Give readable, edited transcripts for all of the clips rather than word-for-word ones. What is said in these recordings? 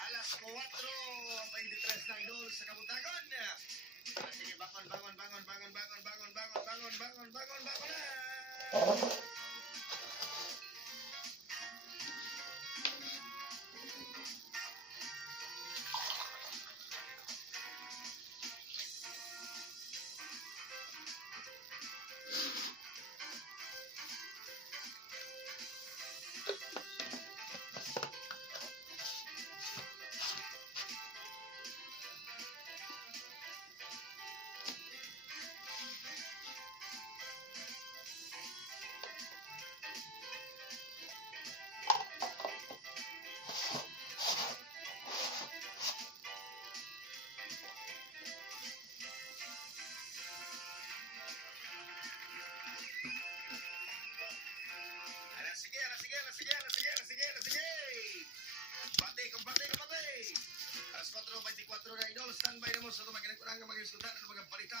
Alas 4:23 na idol sa Kabuntagon. Sige, bangon, bangon, bangon, bangon, bangon, bangon, bangon, bangon, bangon, bangon, bangon na! Sige. Bati, kumpati. Alas 4:24 na idol, standby na mo sa tumagin ko nga mga iskutan at mga balita.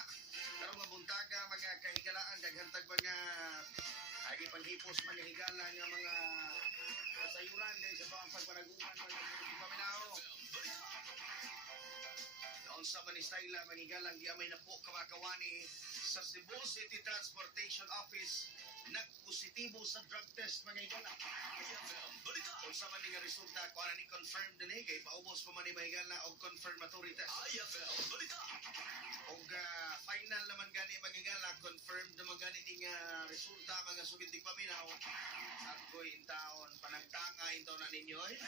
Pero mga buntaga, mga kahigalaan, daghantag mga agi panghipos, mga higala nga mga kasayuran din sa mga pagpanagutan, mga paminaw. Noon sa Manistayla, mga higalang di amay na po kamakawani sa Cebu City Transportation Office nagpositibo sa drug test mga higala. Kung sa man nga resulta, kung ano ni confirm din kay paubos pa man ni mahigala o confirmatory test. O final naman gani mga higala, confirmed naman gani ni nga resulta mga sugitig paminaw. Ako'y intaon, panagtanga intaon na ninyo eh.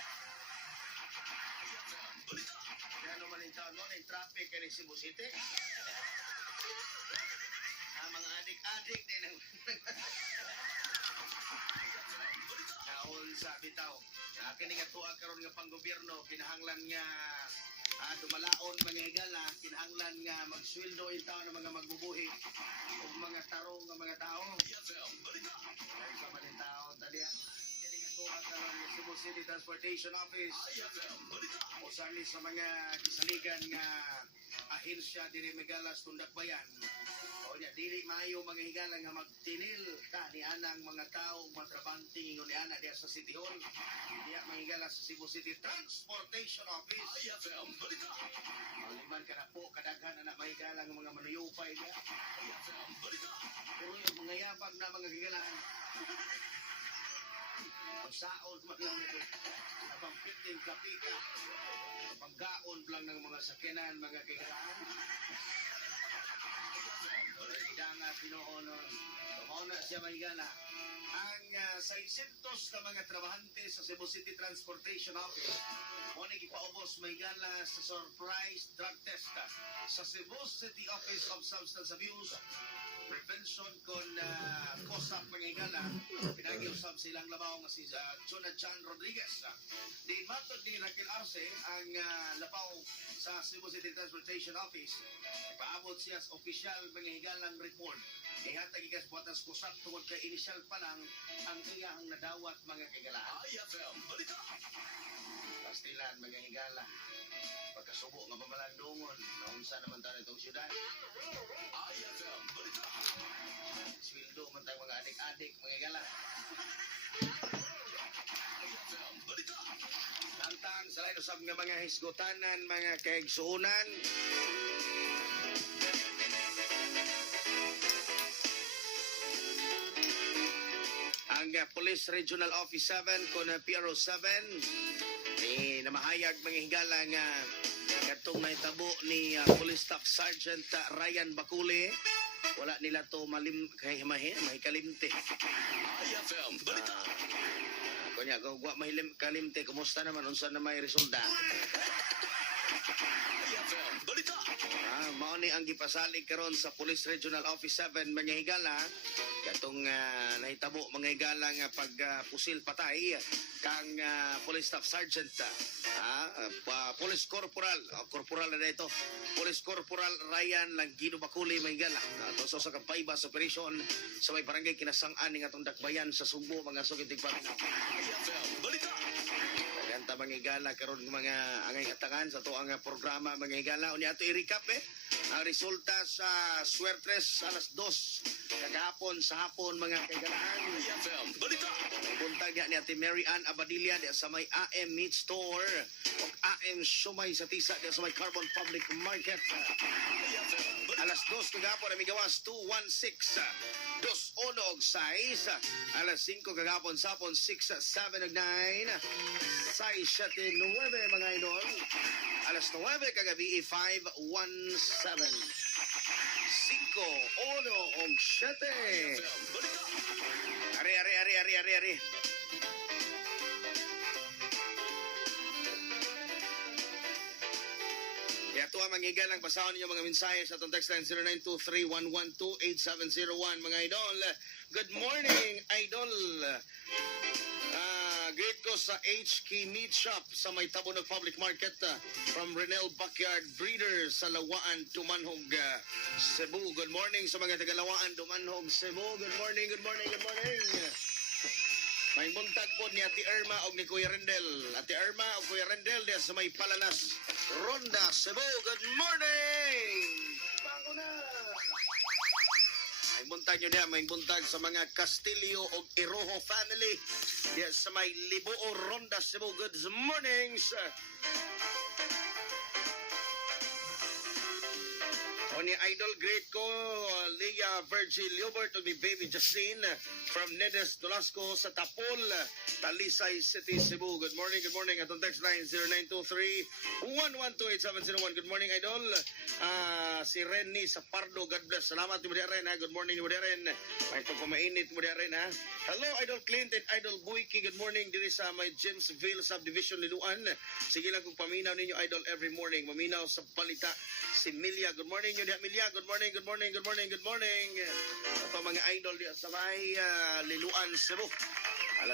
Kaya naman intaon mo, na traffic kay Cebu City. Mga adik-adik din ang naon sa bitaw. Kini nga tuwa karon nga panggobyerno kinahanglan nga dumalaon mga higala, kinahanglan nga magsweldo in taon ng mga magbubuhi o mga tarong nga mga tao. Ay sa mga tao tadi. Kini nga tuwa karon nga Cebu City Transportation Office. O sani sa mga kisaligan nga ahensya dinhi Megalas Tundakbayan. O niya, dili maayo mga higala nga magtinil ta ni anang mga tao matrabanting ingon ni ana diya sa City Hall. Diya mga higala sa Cebu City Transportation Office. Liman ka na po, kadaghan na mga higala nga mga manuyupay diya. Pero yung mga yabag na mga higalaan, saon man lang ito, abang 15 kapika, panggaon lang ng mga sakinan, mga higalaan. Hidanga pinoonon. Tumauna siya mahigala. Ang 600 na mga trabahante sa Cebu City Transportation Office muna ipaubos mahigala sa surprise drug test sa Cebu City Office of Substance Abuse Prevention kon COSAP mahigala. Pinag-iusap silang labaw nga si Jonathan Rodriguez. Di matod ni Raquel Arce ang labaw sa Cebu City Transportation Office. Ipaabot siya sa official mangihigalang report. Ihatag ikas buhatas kusap tungod kay inisyal pa lang ang iyang nadawat mga higalaan. Pastilan mga higala. Pagkasubo nga pamalandungon, naunsa naman tayo itong syudad. Swildo man tayo mga adik-adik mga higala. Tantang sa lain usab nga mga hisgutanan, mga kaigsuunan. Ang Police Regional Office 7 kon PRO 7 namahayag mga higala nga katong nahitabo ni Police Staff Sergeant Ryan Bacule. Wala nila to mahikalimte. Kunya, kung wa mahikalimte, kumusta naman? Unsa na may resulta? Mao ni ang gipasalig karon sa Police Regional Office 7 mga higala katong nahitabo mga higala nga pagpusil patay kang Police Staff Sergeant Police Corporal Corporal na ito Police Corporal Ryan Langino Bacule mga higala so sa kapayba sa operasyon sa may barangay kinasang-an nga itong dakbayan sa Sugbo mga sugitig paminaw. Kanta mga higala karon mga angay atangan sa to ang programa mga higala unya ato i-recap ang resulta sa Suertres alas 2 kagahapon sa hapon mga kaigalaan. Buntag ni Ate Mary Ann Abadilla di sa may AM Meat Store o AM Shumay sa Tisa di sa may Carbon Public Market. Alas 2 kagahapon na migawas 216 2-1-6 alas 5 kagahapon sapon 6-7-9 6-7-9 mga idol. Alas 9 kagabi 5-1-7 5-1-7 Ari kaya ito ang mangigal ang basahan ninyo mga mensahe sa itong text line 0923-112-8701 mga idol. Good morning idol. Greet ko sa HK Meat Shop sa may Tabonog Public Market from Renel Backyard Breeder sa Lawaan, Dumanhog, Cebu. Good morning sa mga taga-Lawaan, Dumanhog, Cebu. Good morning. May buntag po ni Ate Irma o ni Kuya Rendel. Ate Irma o Kuya Rendel diya sa may Palanas, Ronda, Cebu. Good morning! Bago na! May buntag nyo niya, may buntag sa mga Castillo o Iroho family. Diya sa may Libuo, Ronda, Cebu. Good morning, sir. O ni Idol Great ko, Leah Virgil Liobert, ni Baby Justine from Nedes Nolasco sa Tapol, Talisay City, Cebu. Good morning, good morning. Atong text line 0923-1128-701. Good morning, Idol. Si Renny sa Pardo, God bless. Salamat mo Ren, ha. Good morning mo Ren. May pagpamainit mo Ren, ha. Hello, Idol Clint and Idol Buiki. Good morning diri sa may Jamesville Subdivision, Liluan. Sige lang kung paminaw ninyo, Idol, every morning. Maminaw sa balita. Si Milia. Good morning, yun, Milia. Good morning, good morning, good morning, good morning. Ito mga idol di sa may Liluan, Cebu.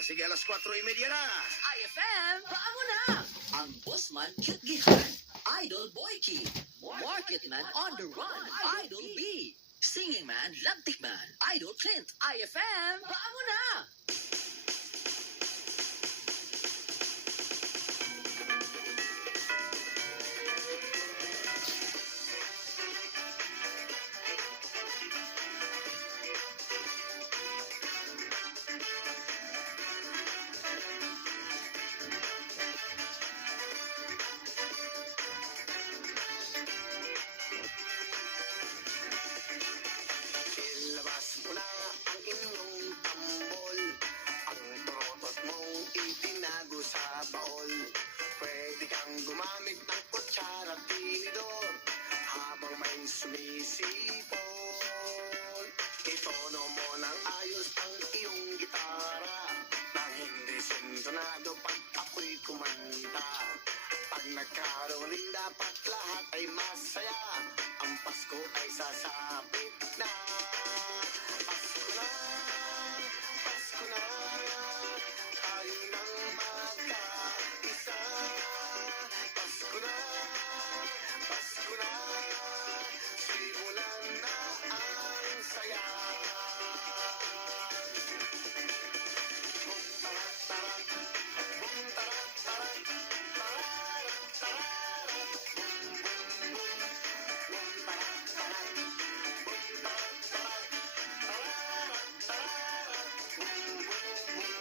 Sige, alas 4:30 na. IFM, paamo na! Ang bossman cute gihan, Idol Boyki. Marketman on the run, Idol B. Singing man, Labtik man, Idol Clint. IFM, paamo na! Ilabas mo na ang inyong tambol, ang trotot mong itinago sa baol. Pwede kang gumamit ng kutsara at tinidor habang may sumisipol. Itono mo ng ayos ang iyong gitara nang hindi sintonado pag ako'y kumanta. Pag nagkaroon dapat lahat ay masaya, ang Pasko ay sasapit na. Pasko na, Pasko na, tayo nang magkaisa. Pasko na, Pasko na, simulan na ang saya. Bum tarat tarat, bum tarat tarat, tararat tararat, bum bum bum, bum tarat tarat, bum tarat tarat, tararat tararat, bum bum bum.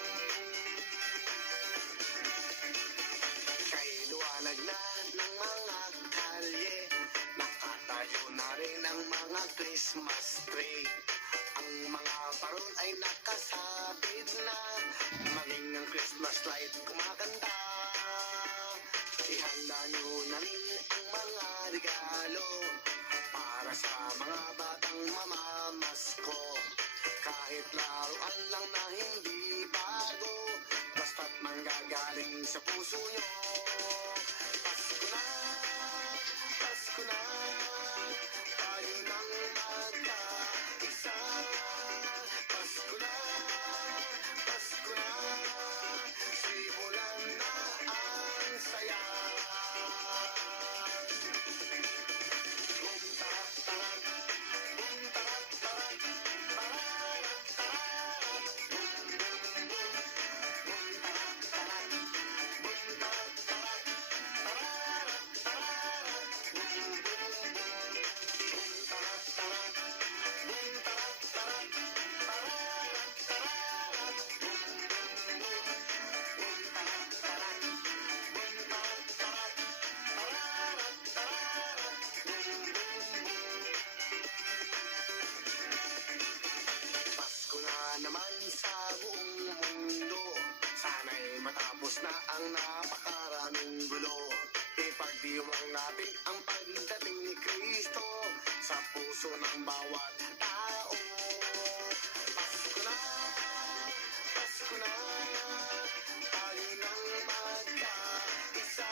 Kay liwanag na ng mga kalye, nakatayo na rin ang mga Christmas tree. Ang mga parol ay nakasabit na, maging ang Christmas light kumakanta. Ihanda nyo na rin ang mga regalo para sa mga batang mamamasko. Kahit laruan lang na hindi bago, basta't manggagaling sa puso nyo. Pasko na, Pasko na, tayo nang magkaisa. Pasko na, Pasko na, simulan na ang saya. Bum tarat tarat, bum tarat tarat, tararat tararat, bum bum bum, bum tarat tarat, bum tarat tarat, tararat tararat, bum bum bum, bum tarat tarat, bum tarat tarat, tararat tararat, bum bum bum, bum tarat tarat, bum tarat tarat, tararat tararat, bum bum bum. Pasko na naman sa buong mundo, sana'y matapos na ang napakaraming gulo. Ipagdiwang natin ang pagdating ni Kristo sa puso ng bawat tao. Pasko na, Pasko na, tayo nang magkaisa.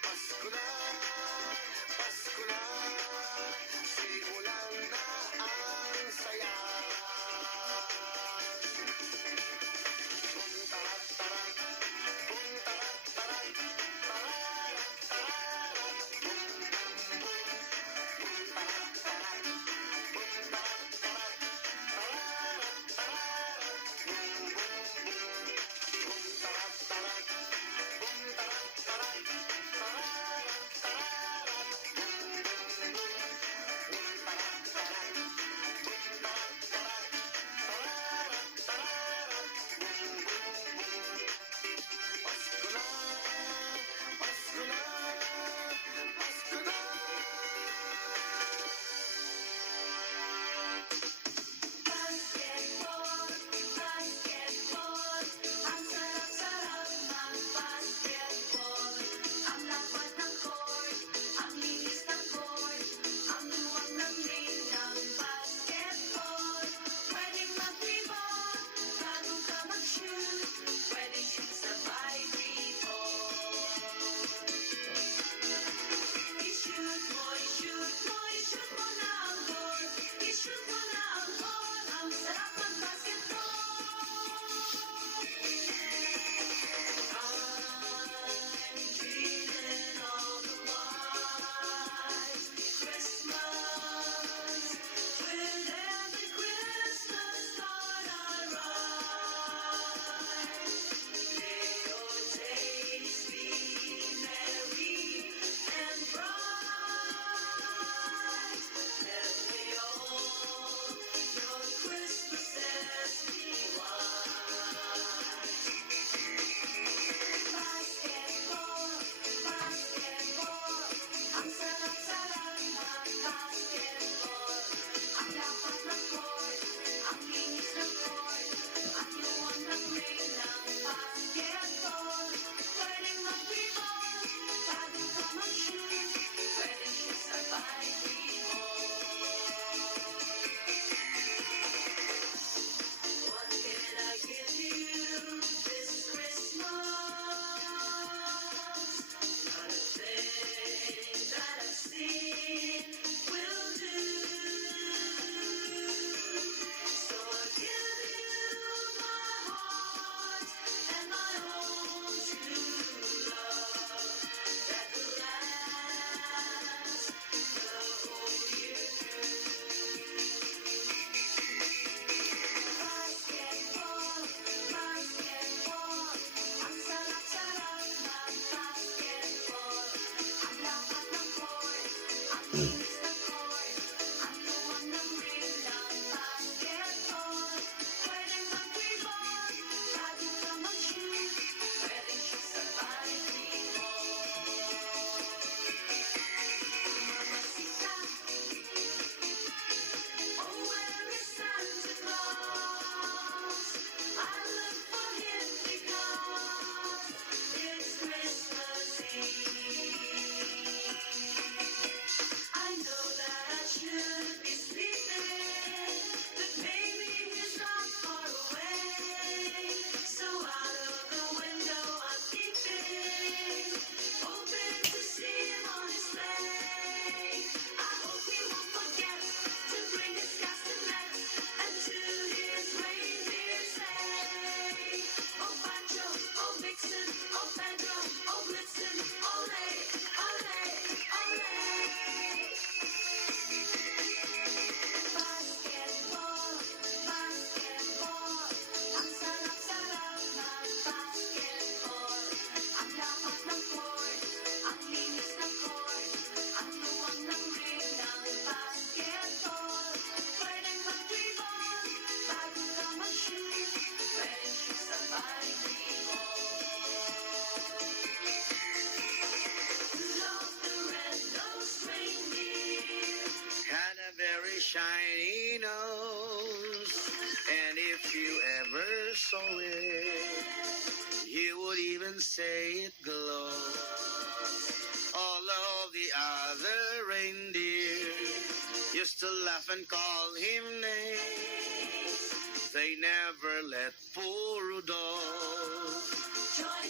Pasko na, Pasko na, simulan na ang saya. Bum tarat tarat, bum tarat tarat, tararat tararat, bum bum bum, bum tarat tarat, shiny nose. And if you ever saw it, you would even say it glows. All of the other reindeer used to laugh and call him names. They never let poor Rudolph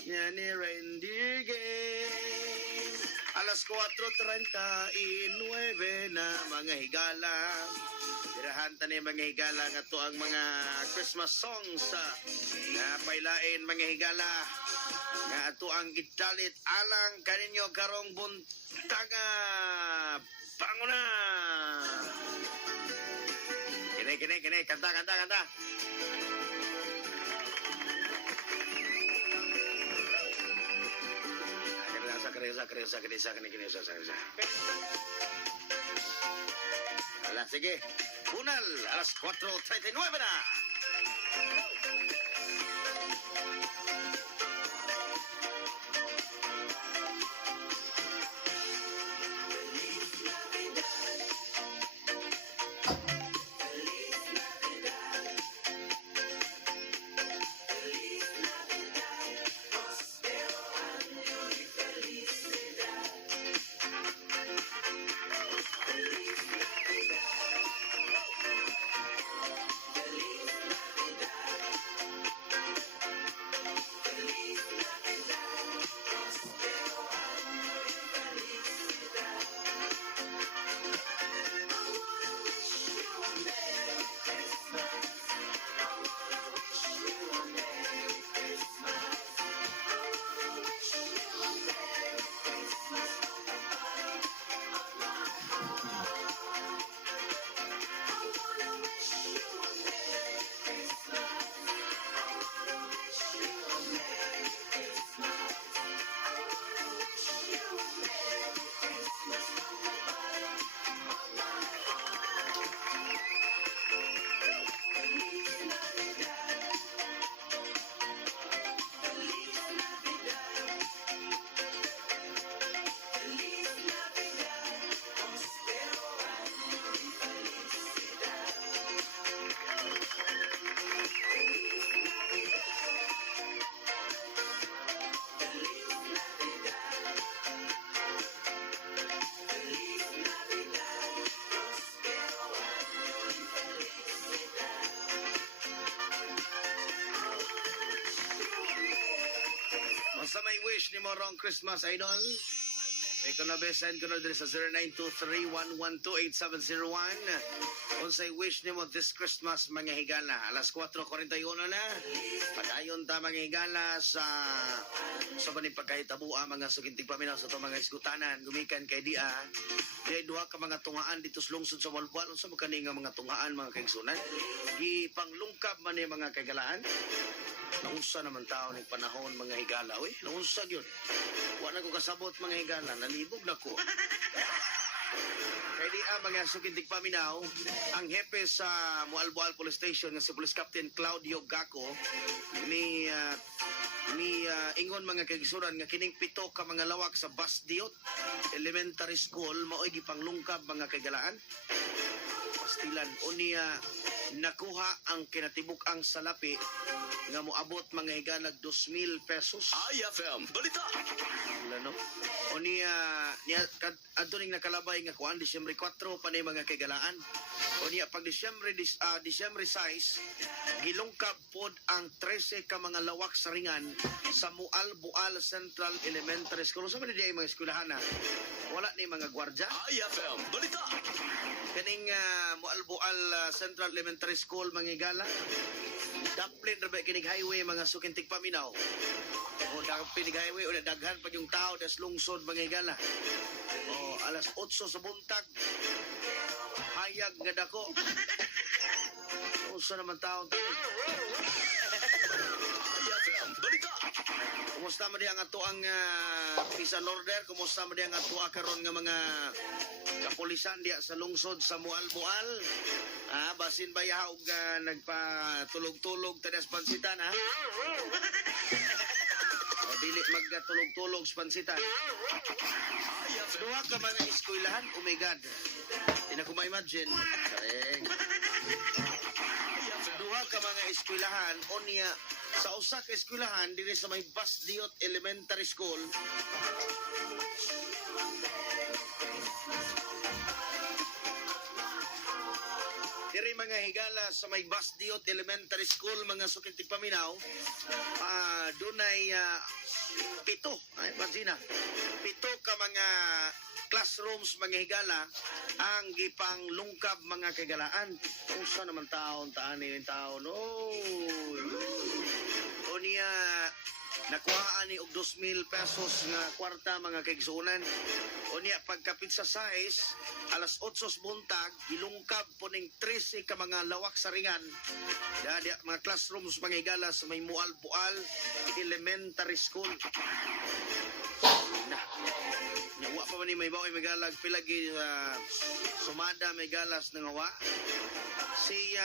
yan ni reindeer game. Alas 4:39 na mga higala. Tirahan ta ni mga higala nga to ang mga Christmas songs na pailain mga higala nga ato ang italit alang kaninyo karong buntaga. Panguna! Kini, kanta. Sa Ala, sige. Unal, alas 4:39 na. Sa may wish ni mo rong Christmas, idol? May send ko na din sa 0923-112-8701. Kung sa'y wish ni mo this Christmas, mga higala. Alas 4:41 na. Padayon ta mga higala sa baning pagkahitabua, mga sukintig paminaw sa itong mga iskutanan. Gumikan kay Dia. Di duha ka mga tungaan dito sa lungsod sa Walbual. Sa magkani nga mga tungaan, mga kaigsunan. Gipanglungkab man yung mga kagalaan. Naunsa naman tao ng panahon mga higala. Uy, naunsa yun. Wala ko kasabot mga higala. Nalibog na ko. Kaya di mga sukintig paminaw, ang hepe sa Mualboal Police Station nga si Police Captain Claudio Gaco ni ingon mga kaigsuran nga kining pito ka mga lawak sa Basdiot Elementary School mao'y gipanglungkab mga kagalaan. Pastilan o niya nakuha ang kinatibuk-ang salapi nga moabot mga higanag 2,000 pesos. IFM Balita. Ano? O niya aduning nakalabay nga kuan Disyembre 4 panay mga kagalaan. O niya pag Disyembre 6 gilungkab pod ang 13 ka mga lawak sa ringan sa Mualboal Central Elementary School. Sa man di ay mga eskwelahan na wala ni mga gwardya. IFM Balita. Kaning Mualboal Central Elementary School mga higala. Daplin ra ba kinig highway mga sukintig paminaw. O daplin highway o daghan pa yung tao das lungsod mga higala. O alas 8 sa buntag. Hayag nga dako. Usa naman tao. IFM Balita. Kumusta mo di ang ato ang peace and order? Kumusta mo di ang ato karon nga mga kapulisan diya sa lungsod sa Mualboal? Basin ba yaog nagpatulog-tulog tadas pansitan, ha? O dili magkatulog-tulog sa pansitan. Duha ka mga eskwelahan, oh my God. Hindi na ko ma-imagine. Kareng. Duha ka mga eskwelahan, o niya, sa usa ka eskwelahan, dili sa may Basdiot Elementary School, diri mga higala sa may Basdiot Elementary School, mga sukit paminaw, dunay pito, ay Mazina, pito ka mga classrooms mga higala ang gipang lungkab mga kagalaan. Kung saan naman taon, taani yung taon, o niya, nakuhaan ni og 2,000 pesos nga kwarta mga kaigsuunan. O niya, pagkapit sa size, alas 8 buntag, ilungkab po ning 13 ka mga lawak sa ringan. Dadi mga classrooms mga higala sa may Mual-Bual Elementary School. Na, nawa pa man ni may baoy magalag pilagi sumada may galas ng awa. Si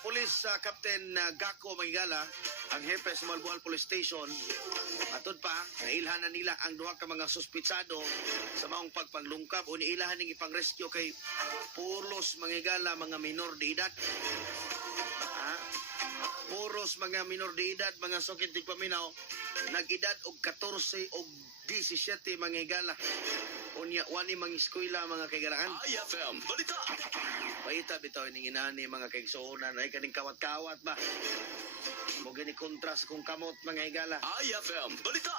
Police Captain Gako Magigala, ang hepe sa Mual-Bual Police Station, atod pa, nailhanan nila ang duha ka mga suspitsado sa maong pagpanglungkab o niilahan ng ipang-rescue kay puros mangigala mga minor de edad. Puros mga minor de edad, mga sukit paminaw, nag-edad og 14 og 17 mangigala. Unya, wani mga eskwela mga kaigalaan. IFM Balita. Paita bitaw ning inani mga kaigsuonan ay kaning kawat-kawat ba. Mo gani kontras kung kamot mga higala. IFM Balita.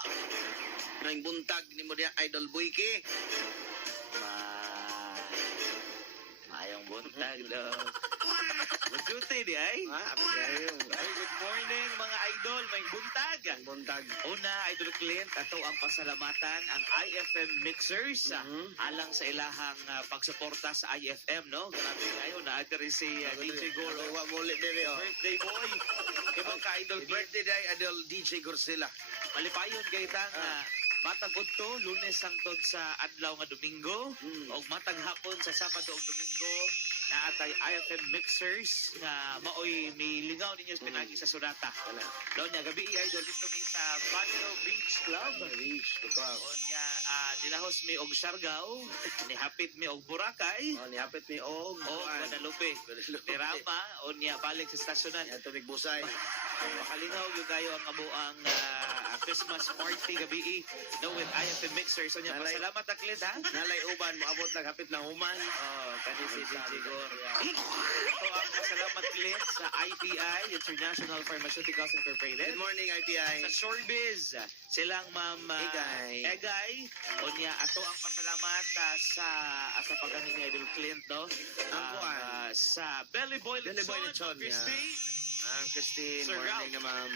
Nang buntag ni mo diya Idol Boyki. Mayong buntag daw. Magduty di ay. Abi kayo. Ay, good morning mga idol, may buntag. Ang buntag. Una, Idol Clint, ato ang pasalamatan ang IFM Mixers alang sa ilahang pagsuporta sa IFM, no? Grabe kayo, naadiri si DJ Goro. Wa mo ulit diri oh. Birthday boy. Kaya ka Idol Clint, Birthday day Idol DJ Gorsila. malipayon kayo tang matag udto Lunes hangtod sa adlaw nga Domingo o matag hapon sa Sabado ug Domingo naatay IFM Mixers nga maoy may lingaw ninyo sa pinagi sa Sunata. Daw niya gabi idol dito mi sa Baguio Beach Club. Beach ko. Onya dilahos mi og Siargao, nihapit mi og Boracay, Oh, niapit mi og o Guadalupe. Ni Rama onya balik sa stasyonan. Ato Busay. Makalingaw yung kayo ang abuang Christmas party gabi no with IFM Mixers. So niya Nalay- pasalamat aklit ha. Nalay uban moabot lang hapit na human. Oh, kani si DJ Gor. Ito ang pasalamat Clint sa IPI, International Pharmaceuticals Incorporated. Good morning IPI. Sa Showbiz, silang Ma'am Egay. Egay. O niya, ato ang pasalamat sa pagkahin ni Idol Clint, no? Ang kuwan. Sa Belly Boy Belly Boy Lechon, Lechon, yeah. Christine. Christine, Sir morning na ma'am.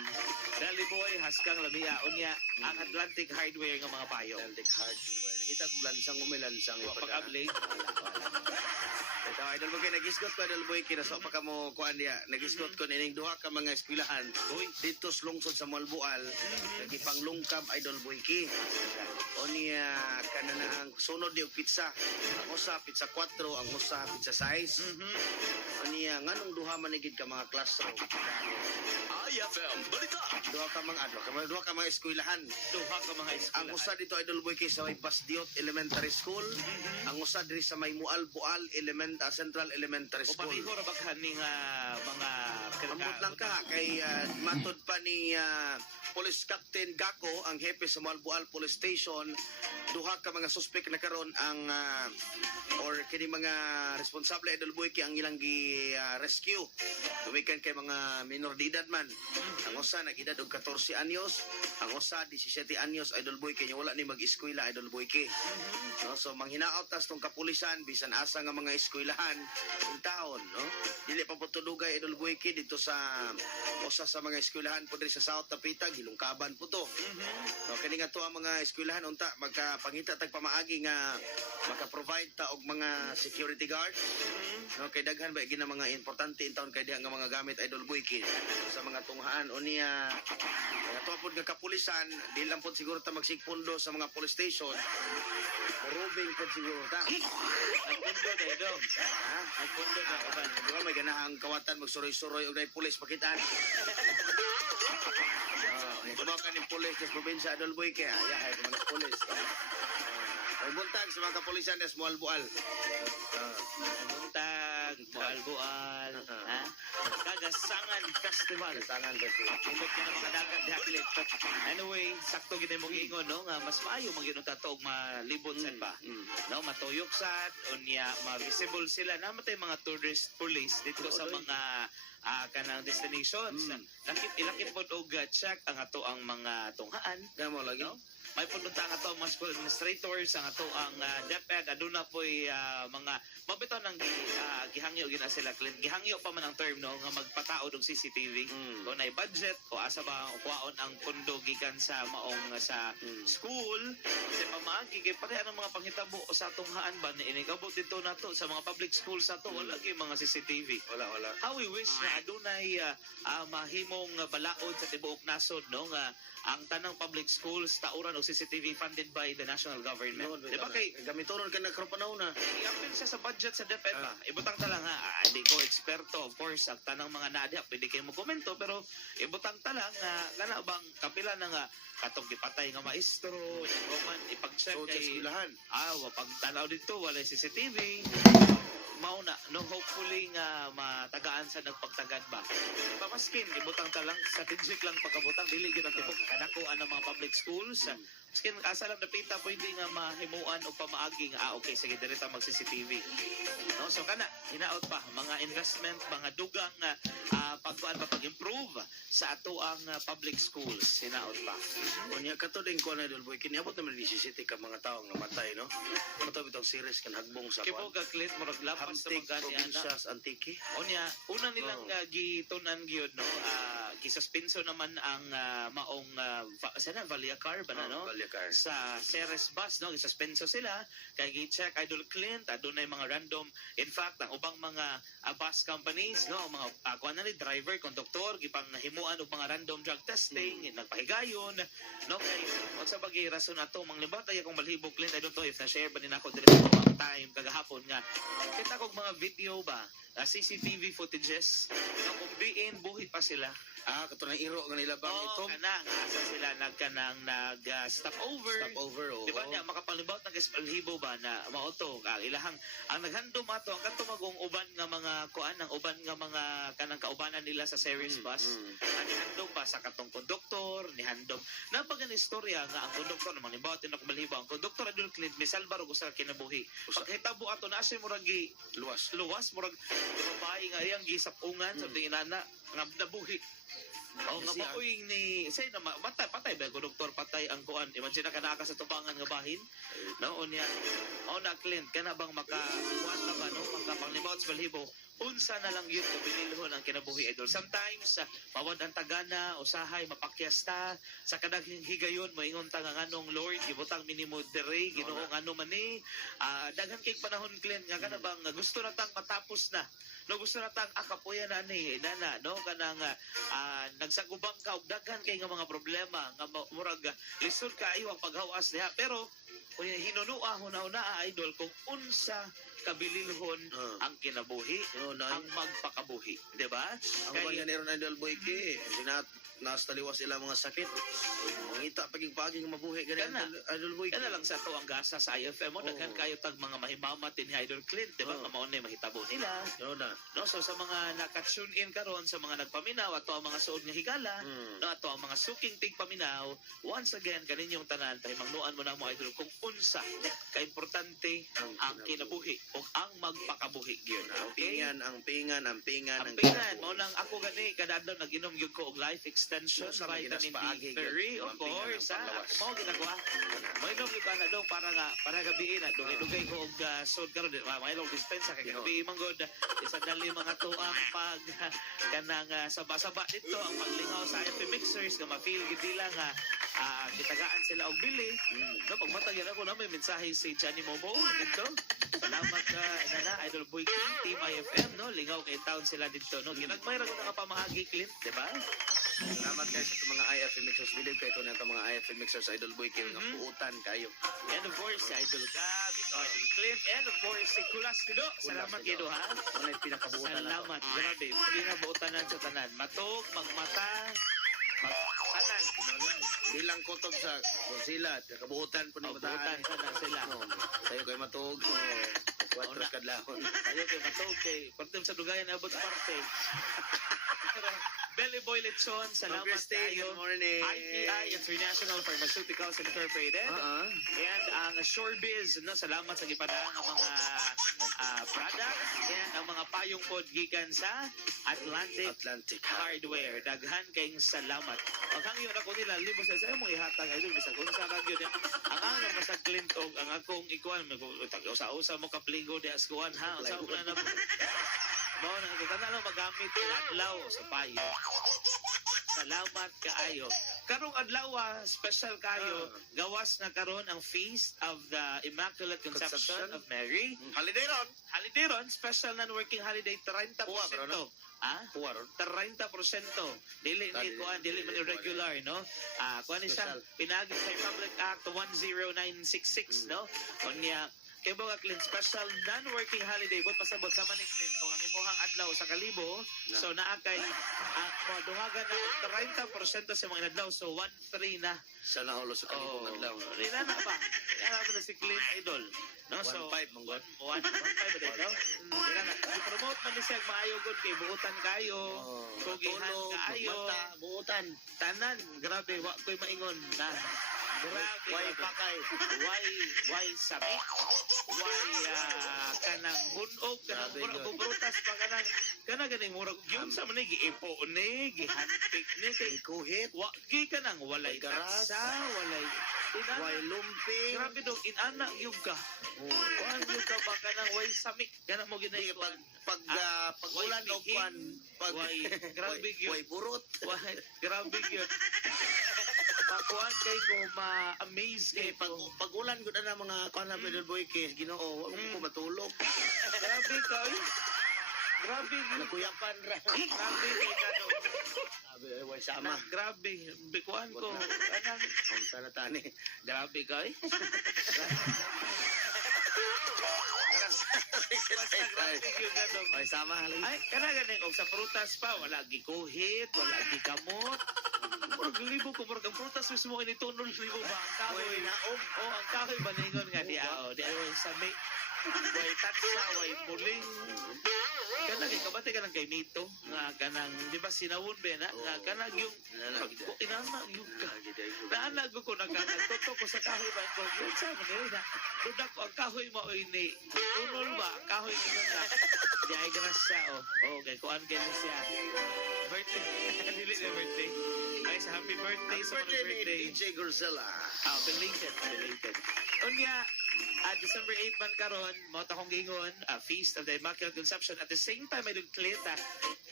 Belly Boy, Haskang Lamia. O niya, ang Atlantic Hardware ng mga payo. Celtic Hardware. Kita kong lansang umilansang. Pag-update. Ito, Idol Boy, nagisgot ko, Idol Boy, kinaso pa ka mo, kuhan niya, nagisgot ko, nining duha ka mga eskwelahan, dito sa lungsod sa Mual-Bual, nagipanglungkab, Idol Boy, ki. O niya, kanana ang sunod niyo pizza. Ang usa, pizza 4, ang usa, pizza 6. O niya, nganong duha manigid ka mga classroom? IFM Balita. Duha ka mga eskwelahan. Duha ka mga Ang usa dito, Idol Boy, kay sa may Basdiot Elementary School. Ang usa diri sa may Mual-Bual Central Elementary O School. pareho ra ba kaning mga Ambot lang ka kay matod pa ni Police Captain Gako, ang hepe sa Mual-Bual Police Station, duha ka mga suspek na karon ang or kini mga responsable Idol Boy kay ang ilang gi rescue. Tumikan kay mga minor de edad man. Ang usa nag-edad og 14 anyos, ang usa 17 anyos Idol Boy kay wala ni mag-eskwela Idol Boy kay. No, so manghinaot tas tong kapulisan bisan asa nga mga eskwelahan in taon, no? Dili pa po tudugay Idol Boy kay dito sa usa sa mga eskwelahan po diri sa South Tapita, gilungkaban po to. No, kani nga to ang mga eskwelahan unta magkapangita tag pamaagi nga maka-provide ta og mga security guard. No, kay daghan ba gina mga importante in taon kay diha nga mga gamit Idol Boy kay sa mga tunghaan o niya ato pod nga kapulisan di lang pod siguro ta magsigpundo sa mga police station. Robing pod siguro ta. nagpundo na ito. Ha? Nagpundo na uban. Di ba may ganahang kawatan magsuroy-suroy og dai pulis pakitaan. trabaho ka ng pulis sa probinsya Idol Boy kaya ayahay ko ng pulis. May buntag sa mga kapulisan des Mualbual. Buntag, Bual-Bual, ha? Kagasangan Festival. Kasangan kasi. Imot ka ng mga dagat di haklit. But anyway, sakto gina mo gingon, no? Nga mas maayo maginom tato og malibot sad ba. No, matuyok sad unya ma-visible sila namatay mga tourist police dito sa mga kanang destinations. Ilakip pod og check ang ato ang mga tunghaan. Gamo lagi. No? May punta ang ato mga school administrators, ang ato ang DepEd, aduna po'y mga mabitaw ng gihangyo gina sila. Gihangyo pa man ang term, no, nga magpataod og CCTV. Kung na budget o asa ba kuwaon ang pondo gikan sa maong sa school, kasi pamaagi kay pareha ng mga panghitabo sa tunghaan ba na inigabot dito nato sa mga public schools nato wala gyud mga CCTV. Wala. How we wish na adunay mahimong balaod sa tibuok nasod, no, nga ang tanang public schools tauran og CCTV funded by the national government. No, Di ba kay gamitoron ka na karopanaw na. i-appeal siya sa budget sa DepEd ba? Ibutang ta lang ha. Hindi ko eksperto, of course, ang tanang mga naadya, pwede kayo mo-komento, pero ibutang ta lang nga bang kapila na nga katong gipatay nga maestro, man ipag-check So, sa kay eskwelahan. wapag tanaw dito, wala CCTV. Mauna, no, hopefully nga matagaan sa nagpagtagad ba. Pamaskin, ibutang ta lang, strategic lang pagkabutang, dili gyud ang tibok kanakuan ng mga public schools. Maskin asa lang napita pwede nga mahimuan o pamaaging okay sige direta mag CCTV. No, so kana hinaot pa mga investment, mga dugang pagkuan pa pag-improve sa ato ang public schools hinaot pa. Unya kato din ko na Idol Boy kini abot naman ni CCTV ka mga tawo nga matay no. Kato bitong series kan hagbong sa Kibo ka klit murag lapas sa Hamtig mga gani ana. probinsya Antique. Onya, una nilang gitunan gyud no, gisuspenso naman ang maong sana Valiacar ba na no? Valiacar. Sa Ceres bus no, gisuspenso sila kay gi-check Idol Clint adunay mga random, in fact ang ubang mga bus companies no, mga kuan na ni driver, conductor gipanghimuan og mga random drug testing, nagpahigayon no, kay unsa ba gi rason ato manglibat ay akong balhibog Clint, I don't know if na-share ba nako diri sa ang time kagahapon nga kita kog mga video ba, CCTV footages no, kung diin buhi pa sila. Kato na iro nga nila bang itong kanang asa sila nag-stop over. stop over o. Di ba niya, makapalibot ng espalhibo ba na mauto, ilahang, ang naghandom ato, ang katumagong uban nga mga kuan, ang uban nga mga kanang kaubanan nila sa series bus, ang nihandom pa sa katong konduktor, nihandom. Napagan istorya nga ang konduktor, naman ibaw, tinakbalhibo, ang konduktor Adol Clint, may salbar o gusto kinabuhi. Pagkitabo ato, na siya murag luwas, murag, babae nga iyang gisapungan, sa inana, nga nabuhi. Nga makuing ni say na patay ba konduktor patay ang kuan imagine ka naa ka sa tubangan nga bahin no unya na Clint kana bang makakuan na ba no makapanglibot sa balhibo unsa na lang yun kabilihon ang kinabuhi idol sometimes mawad ang tagana usahay mapakyasta sa kadang higayon moingon ta nga nganong Lord gibutang minimo dere Ginoo ngano man ni daghan kay panahon Clint nga kana bang gusto na tang matapos na no gusto na tang akapuya na ni nana no kanang nagsagubang ka og daghan kay nga mga problema nga murag lisod kaayo ang paghawas diha pero hinunua huna idol kung unsa kabililhon ang kinabuhi ang magpakabuhi di ba Ang mga ganyan Idol Boy ki nastaliwas sila mga sakit. Mangita paging-paging mabuhi ganyan Idol Boy. Kana lang sa to ang gasa sa IFM mo daghan kayo tag mga mahimamat din Idol Clint di ba nga mao na mahitabo nila no so sa mga naka-tune in karon sa mga nagpaminaw ato ang mga suod nga higala no ato ang mga suking tigpaminaw once again kaninyong tanan tahimangnuan mo na mo Idol kung unsa ka importante ang kinabuhi o ang magpakabuhi gyud okay ang pingan mao nang ako gani kada adlaw nag-inom gyud ko og life extension Sa vitamin paagi, D3 of ang pingan course ang panglawas. mao ginagawa may inom gyud na daw para gabi na dugay ko og sod karon may long dispensa kay gabi manggod isa dali mga tuang pag kanang saba-saba dito ang paglingaw sa IFM mixers nga ma-feel gid nila nga gitagaan sila og bili no pagmatagyan ako na may mensahe si Johnny Momo dito salamat nana Idol Boy King Team IFM no lingaw kay town sila dito no ginagmayra ko nga pamahagi Clint di ba Salamat kayo sa mga IFM Mixers. Bilib kayo ito na mga IFM Mixers Idol Boy kayo nga puutan kayo. and of course si Idol Gab Idol Clint and of course si Kulas Tido salamat kayo ha Ano yung pinakabuutan na to? salamat grabe pinabuutanan sa tanan matog magmata tanan. Bilang kutob sa sila, kabuutan po ni Butan bataan. sana sila. Tayo kayo matug. Kwatro Una. kadlahon. Ayaw kay matog kay Partim sa dugayan abot parte. Belly Boy Lechon, salamat Christy, tayo. good morning. ITI, International Pharmaceuticals Incorporated. And ang Shorebiz, no, salamat sa gipadaan ng mga products. And ang mga payong pod gikan sa Atlantic Hardware. Daghan kayong salamat. Ang hangyo na ko nila, libo sa sayo mong ihatag. Ay, bisa kung sa radio niya. Ang ang masag klintog, ang akong ikuan, usa-usa mo kapligo di askuan, ha? Usa mo na na. Mao na kita na lang magamit ang adlaw sa payo. Salamat kaayo. Karong adlaw special kayo gawas na karon ang Feast of the Immaculate Conception Conception. of Mary. Holiday ron. Holiday ron, special non-working holiday 30%. Puwa, no? Ah? Puwa ron. 30%. Dili ni kuan, dili man irregular, no? Kuan ni siya Special. pinagi sa Republic Act 10966, no? Kunya kay mga clean special non-working holiday but pasabot sa manik clean kung ang imuhang adlaw sa kalibo so naa kay mga dungagan na 30% sa mga adlaw so 1-3 na. Sana ulo sa kalibong adlaw. Rina na ba? Kaya mo na si Clean Idol. No, so 1-5 mong god. 1-5 ba dito? Rina na. I-promote man ni siya maayo good kay buutan kayo. Sugihan Tulog, kaayo. mata, buutan. Tanan, grabe, wa ko'y maingon na. Grabe. Way pakay. Why sabi? Why kanang bunog, kanang Grabe yun. bubrutas pa kanang ganing murag yung sa man giipo ni, gihanpik ni kay Kuhit. wa gi kanang walay Way garas. katsa, walay inana. Way lumping. Grabe dong inana yung ka. Kuan yung ka ba kanang way sami kanang mo Di, ginay pag ulan o bihin, kwan. Pag way grabe yun. way burot. Why, grabe yun. Makuan kay ko ma-amaze kay Pag ko. pag ulan gud na mga kwan na pedal boy case Ginoo, wa ko matulog. Grabe ka. Grabe yun. Nakuyapan ra. Grabe kay kano. Sabi ay way sama. Grabe. Bikuan ko. Kanang Unsa na tani? grabe ka eh. Basta grabe yung ganong. Ay sama halin. Ay, kana ganing og sa prutas pa, wala gikuhit, wala gikamot. Murag libo ko, murag ang prutas mismo initunol libo ba ang kahoy? Way naog. Oh, ang kahoy baningon nga di di ay sami. Way tatsa, way puling. Kana kay kabati ka ng kay Mito nga kanang di ba sinawon ba na nga kanang yung inana yung ka. Naanag ko nagtutok ko sa kahoy ba ko. Sa man ni na. Dudak ko ang kahoy mo ini. Tunol ba ang kahoy ni nga. Di ay grasya oh. Oh, kay kuan kay siya. Birthday. Dili na birthday. Ay sa happy birthday sa mga birthday. DJ Gorzilla. Belated. Unya, December 8 man karon, mo ta kong gingon, Feast of the Immaculate Conception. At the same time, I do klita,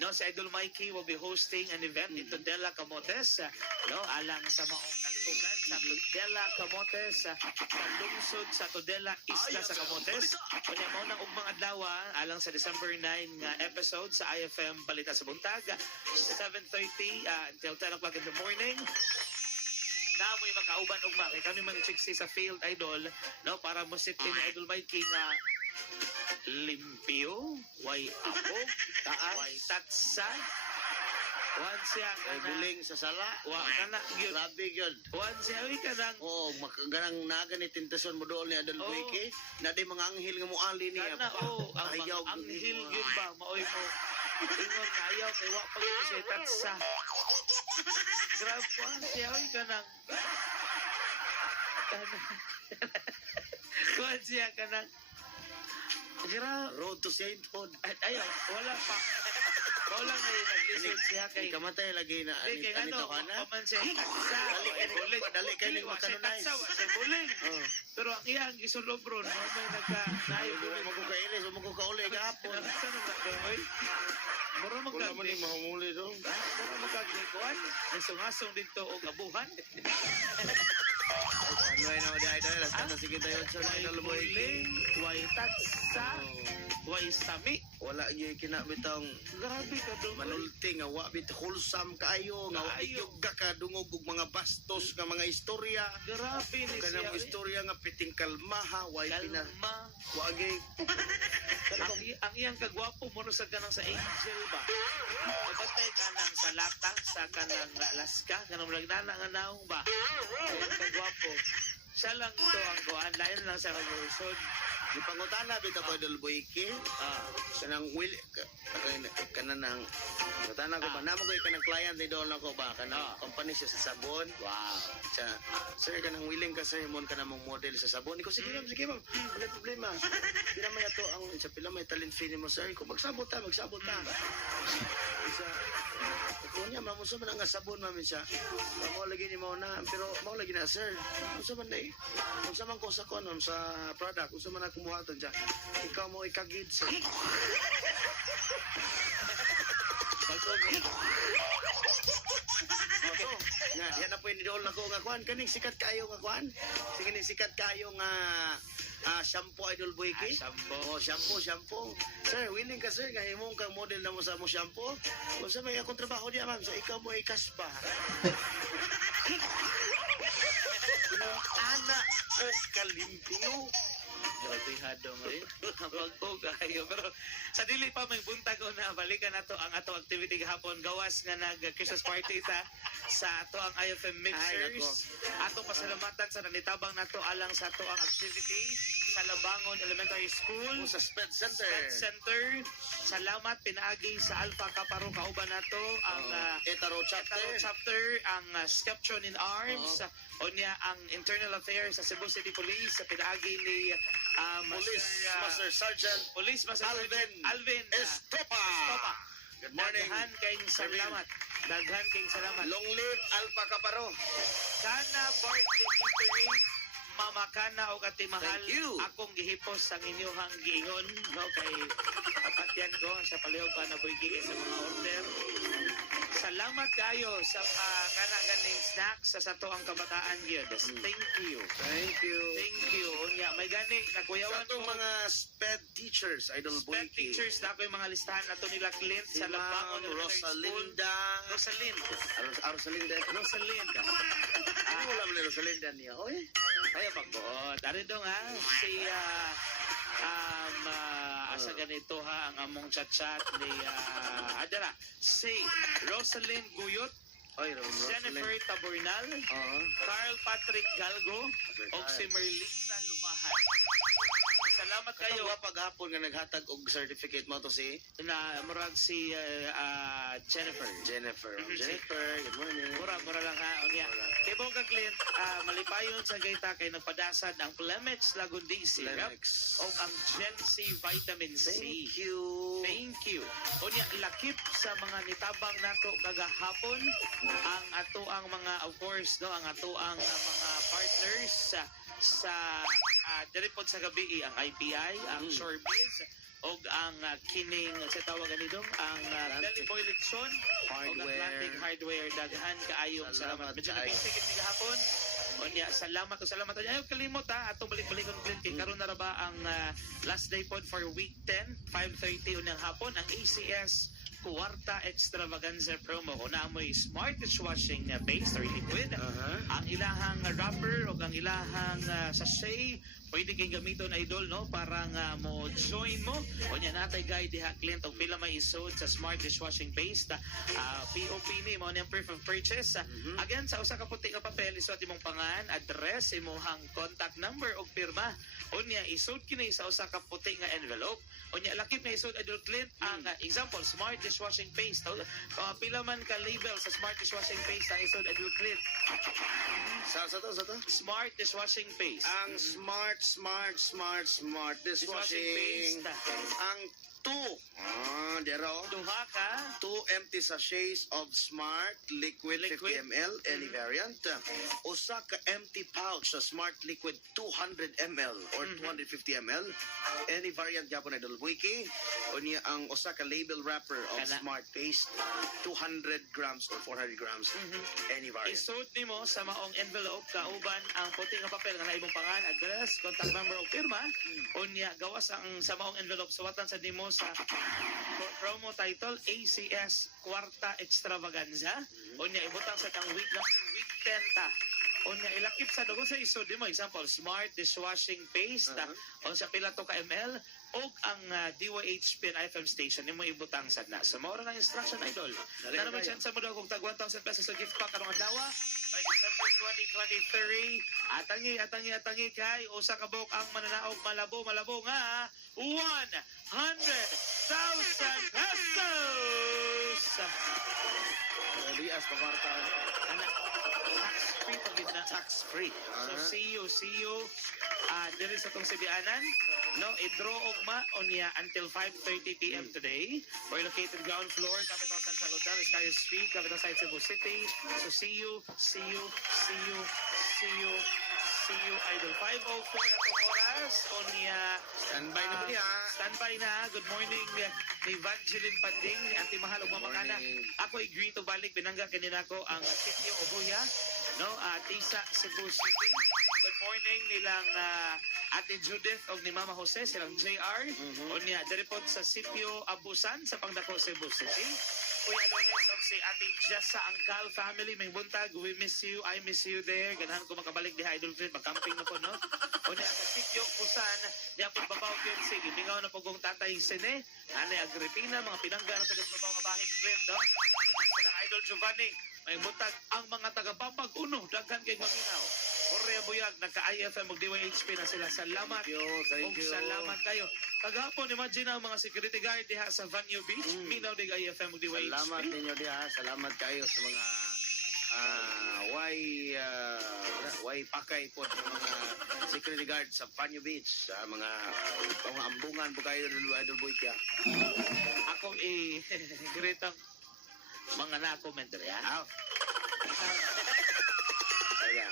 no, si Idol Mikey will be hosting an event in Tudela, Camotes, no, alang sa maong kalitugan sa Tudela, Camotes, sa lungsod sa Tudela, Isla sa Camotes. Unya, mo nang ugmang adlaw, alang sa December 9 nga episode sa IFM Balita sa Buntag, 7:30 until 10 o'clock in the morning. Na mo'y makauban ugma kay kami man chiksi sa Failed Idol no para mo sit ni Idol Mikey nga limpyo way apog way tatsa wan siya Ay kana buling sa sala. wa kana gyud Grabe gyud. wan siya uy kanang Oh, ganang naga ni tintasyon mo doon ni Adol Oh. Boyke. Na di mga anghel nga mo ali niya. kana ang Ayaw ang gud hil mo. gyud ba maoy mo ingon nga ayaw kay wa pa gyud siya tatsa grabe wan siya uy kanang wan siya kanang grabe Road to Sainthood. ayaw, wala pa. Wala nga yung nag-listen siya kay... Kamatay lagi na Hindi, kay anito ano, ka na. paman siya tatsa. Dali kayo ni makanunay. Siya buling. Oh. Pero ang iyang gisulobron, no, may nagka-nayo Ay, buling. magkukainis, magkukauli kahapon. Saan ang nagkaroy? Mura Wala man magkagdi. ni mahumuli doon. Mura magkagdi kuhan. Nasungasong dito o gabuhan. Ano ay naman di idol. Last time na sige tayo sa Way Idol Boyke. buling, way tatsa, way sami. Wala niyo kinabitang Grabe ka doon. manulti nga wa bit wholesome kaayo nga wa Kaayo. bit ka dungog og mga bastos nga mga istorya. Grabe ni Kanang siya. istorya nga piting kalmaha, way pina Kalma. wagi. Ang ang iyang kagwapo mo sa kanang sa Angel ba? Nabatay ka nang sa lata sa kanang Alaska, kanang nagnana nga naong ba? Ang iyang kagwapo. Siya lang to ang kuan, lain lang sa kagusod. Di pangutana bitaw ko Idol Boyki. Kanang will kanang utana ko ba namo ko kanang client ni Idol nako ba kanang company siya sa sabon. Wow. Siya, sir, kanang willing ka sir mo ka namong model sa sabon. Iko sige ma'am, wala problema. Pila may ato ang sa pila may talent fee mo sir. Kung magsabot ta. Isa ko niya ma'am usa man nga sabon ma'am siya. Mao lagi ni mo na pero mao lagi na sir. Usa man dai. Usa man ko sa konon sa product, usa man ako muhaton siya. Ikaw mo ikagid sir. Nga, yan na po yung idol na ko nga kuhan. Kaning sikat kayo nga kuhan. Sige ni sikat kayo nga shampoo Idol Boyki. Shampoo. Oh, shampoo. Sir, willing ka sir nga imong kang model na mo sa mo shampoo. Kung sa may akong trabaho diya ma'am, sa ikaw mo ikaspa. Ana o kalimpyo. Grabe hadong rin. Pagpo kayo. Pero sa dili pa may buntag ko na balikan nato ang ato activity gahapon. Gawas nga nag-Christmas party ta sa ato ang IFM Mixers. Ato pasalamatan sa nanitabang nato alang sa ato ang activity sa Labangon Elementary School. Sa Sped Center. Sped Center. Salamat pinaagi sa Alpha Kaparo kauban nato ang Etaro chapter, ang Skeptron in Arms, o niya ang Internal Affairs sa Cebu City Police sa pinaagi ni Master Sergeant Police Master Alvin Estopa. Good morning. Daghan kayong salamat. Long live Alpha Caparo. Kana birthday eatery, Mama Kana o Katimahal, Thank you. akong gihipos ang inyong giingon, no, kay kapatyan ko sa palihog pa na buigigay sa mga order. Salamat kayo sa kana ganing snacks sa sato ang kabataan gyud. Thank you. Thank you. Unya may gani Sa nakuyawan itong ko mga SPED teachers, Idol sped Boyki. teachers na ako yung mga listahan nato nila Clint Si sa Labangon Ma'am Rosalinda. Rosalind. Rosalinda. Rosalind. Ano wala mo ni Rosalinda niya? Oy. Ay, pagbuot. Dari dong ha, si asa ganito ha, ang among chat-chat ni adara, si Rosalind Guyot, Oy, Jennifer Tabornal, Carl Patrick Galgo, o si Merlisa Lumahan. Salamat kayo. Kayo paghapon nga naghatag og certificate mo to si Na murag si Jennifer. Jennifer. Mhm. Jennifer, good morning. Mura lang ha. Unya. Kay Boga Clint, malipayon sa gayta kay nagpadasad ang Plemex Lagundi syrup Lennox. o ang Gen C Vitamin C. Thank you. Unya, lakip sa mga nitabang nato kagahapon ang ato ang mga, of course, no, ang ato ang mga partners sa diripod sa gabi ang IPI, ang Shorbiz, o ang kining sa tawagan nito, ang Deli Boy Lechon, o ang Atlantic Hardware. Daghan kaayong salamat. Medyo kaayo. napisigit ni gahapon. Unya, salamat. Ayaw kalimot ha, atong balik-balikon Clint. Karon na ra ba ang last day pod for week 10, 5:30 unang hapon, ang ACS Kuwarta Extravaganza promo. Una mo'y smart dishwashing base or liquid. Ang ilahang wrapper o ang ilahang sachet, pwede kayong gamiton Idol, no? Para nga mo join mo. O niya natay guide diha Clint o pila may isod sa smart dishwashing base. POP ni mo niyang proof of purchase. Again, sa usa ka puti nga papel, isuot imong pangan, address, imong contact number o pirma. O niya isod kini sa usa ka puti nga envelope. O niya lakip na isod Idol Clint ang example, smart dishwashing paste. Pila man ka label sa smart dishwashing paste ang isod Idol Clint. Sa to? Smart dishwashing paste. Ang smart dishwashing. paste. Ang dero. Duha ka 2 empty sachets of Smart Liquid, 50 ml, any variant. Usa ka empty pouch sa Smart Liquid 200 ml or 250 ml, any variant yapon Idol Wiki. O niya ang usa ka label wrapper of Kana. Smart Paste, 200 grams or 400 grams, any variant. Isud nimo sa maong envelope kauban ang puti nga papel nga naibong pangan, address, contact number o pirma. Unya gawas ang sa maong envelope suwatan sa nimo sa promo title ACS Kwarta Extravaganza. Unya ibutang sa kang week 10 ta. Unya ilakip sa dugo sa isod nimo example smart dishwashing paste o sa pila to ka ml o ang DYHP and IFM station nimo ibutang sadna. So mao ra ang instruction idol. Dali Na naman kayo. chance mo daw kung tag 1,000 pesos sa gift pack karong adlaw. By December 2023, atangi kay usa ka buok ang mananaog malabo nga 100,000 pesos. Rias pamarta. Ana, tax-free pag yun na. Tax free. So see you. Diri sa tong Sibianan, no, i-draw og ma on niya until 5:30 p.m. today. We're located ground floor, Capital Central Hotel, Sky Street, Capital Site, Cebu City. So see you, idol. 5:04 atong oras on niya. Standby na po niya. Standby na. Good morning ni Evangeline Panding, ni Ate Mahal ug Mamakana. Morning. Ako agree to balik pinangga kanina ko ang Sitio Obuya, no, Tisa, Cebu City. Good morning nilang Ate Judith og ni Mama Jose, silang JR. O niya, diripod sa Sitio Abusan sa Pangdako, Cebu City. Kuya Adonis og si Ate Jessa Angkal family, may buntag, we miss you, I miss you there. Ganahan ko makabalik di Idol Friend, mag-camping na po, no? O niya, sa Sitio Busan, di ako babaw yun, sige, mingaw na po kong tatay Sine, Ane Agripina, mga pinangga na talis babaw nga bahin friend, no? Sa ng Idol Giovanni, may buntag ang mga taga-Pampag Uno, daghan kay Maminaw. Korea Buyag, nagka-IFM og DYHP na sila. Salamat. Thank you. Salamat kayo. Kagapon, imagine ang mga security guard diha sa Vanyo Beach. Minaw dig IFM og DYHP. Salamat ninyo diha. Salamat kayo sa mga way pakay po ng mga security guard sa Panyo Beach. Sa mga ambungan po kayo Idol Boy kaya. Ako great ang mga na-comment rin. Kaya.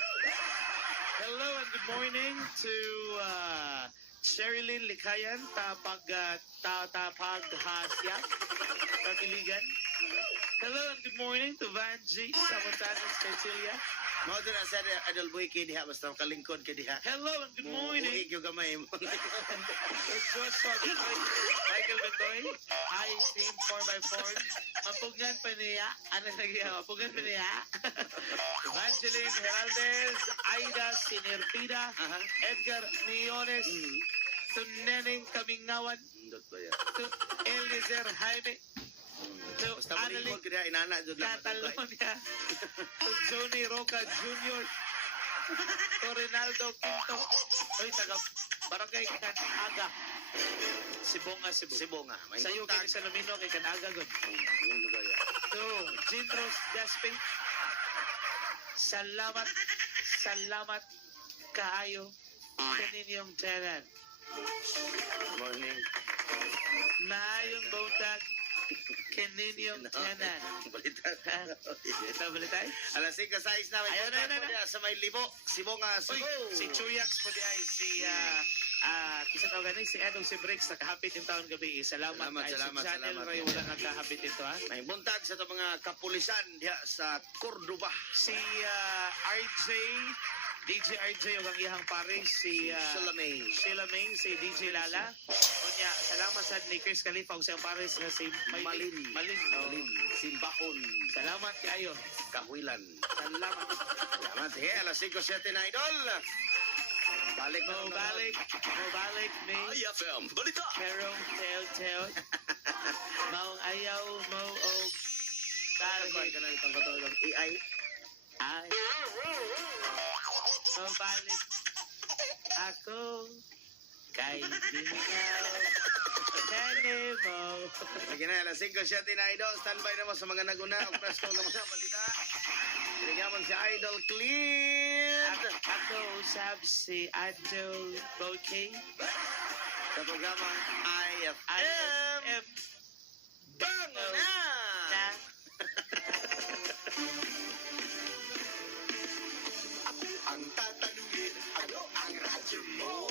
Hello and good morning to Sherilyn Likayan, Tapaghasya, Kapiligan. Hello and good morning to Vanji Samontanos, Cecilia. Mao din ang sa Idol Boy kay diha basta kalingkod kay diha. Hello and good morning Uig yung gamay mo. to Joshua Bentoy, Michael Bentoy, Hi Team 4x4, Mapugan pa niya, ano nagya, Mapugan pa niya, Evangeline Heraldez, Aida Sinirpida, Edgar Millones, to Neneng Kamingawan, Indot ba yan? to Eliezer Jaime, to Basta Annalyn malingkod kaya inana doon lang. Catalonia, to Johnny Roca Jr., to Rinaldo Quinto, oy, taga Barangay Kanaga, Sibonga, Cebu. Sibonga. May Sa'yo buntag. kini sa Lumino kay Kanaga gud. Yung lugar yan. To Jindros Desping, salamat kaayo kaninyong tanan. Morning. Maayong buntag kaninyong tanan. Balita. Ito balitay? Alas 5:06 na may Ayun, buntag ayun, po ayun. diha sa may libo. Sibonga, Uy, Cebu. si Chuyax po di ay si kisa tawag ganun, si Edong si Briggs nakahapit yung taon gabi. Salamat Salamat, kayo. salamat, Sa channel salamat. Ray wala nagkahapit ito ha. May buntag sa ito mga kapulisan diha sa Cordoba. Si RJ, DJ RJ o ang iyang pare, si Salamay. Sheila May, si DJ Lala. O niya, salamat sa ni Chris Khalifa o sa iyang pares na si Malin. Malin. Malin. Simbahon. Salamat kayo. Kahuilan. Salamat. Salamat. He, alas 5:07 na, Idol. Balik na. Mo balik, me. IFM Balita. Karong tell. Maong ayaw mo o Kuan target. ka na itong katulog ng AI. Ay. Mabalik ako kay Dinaw Kanemo. Sige na, alas 5:07 na, Idol. Standby naman sa mga naguna. O presto naman sa balita. Pinigyaman si Idol Clean. Ako usab si Adol Bokeh. Sa programa IFM. IFM. Bango na! Na. Ang tatanungin, ano ang radyo mo?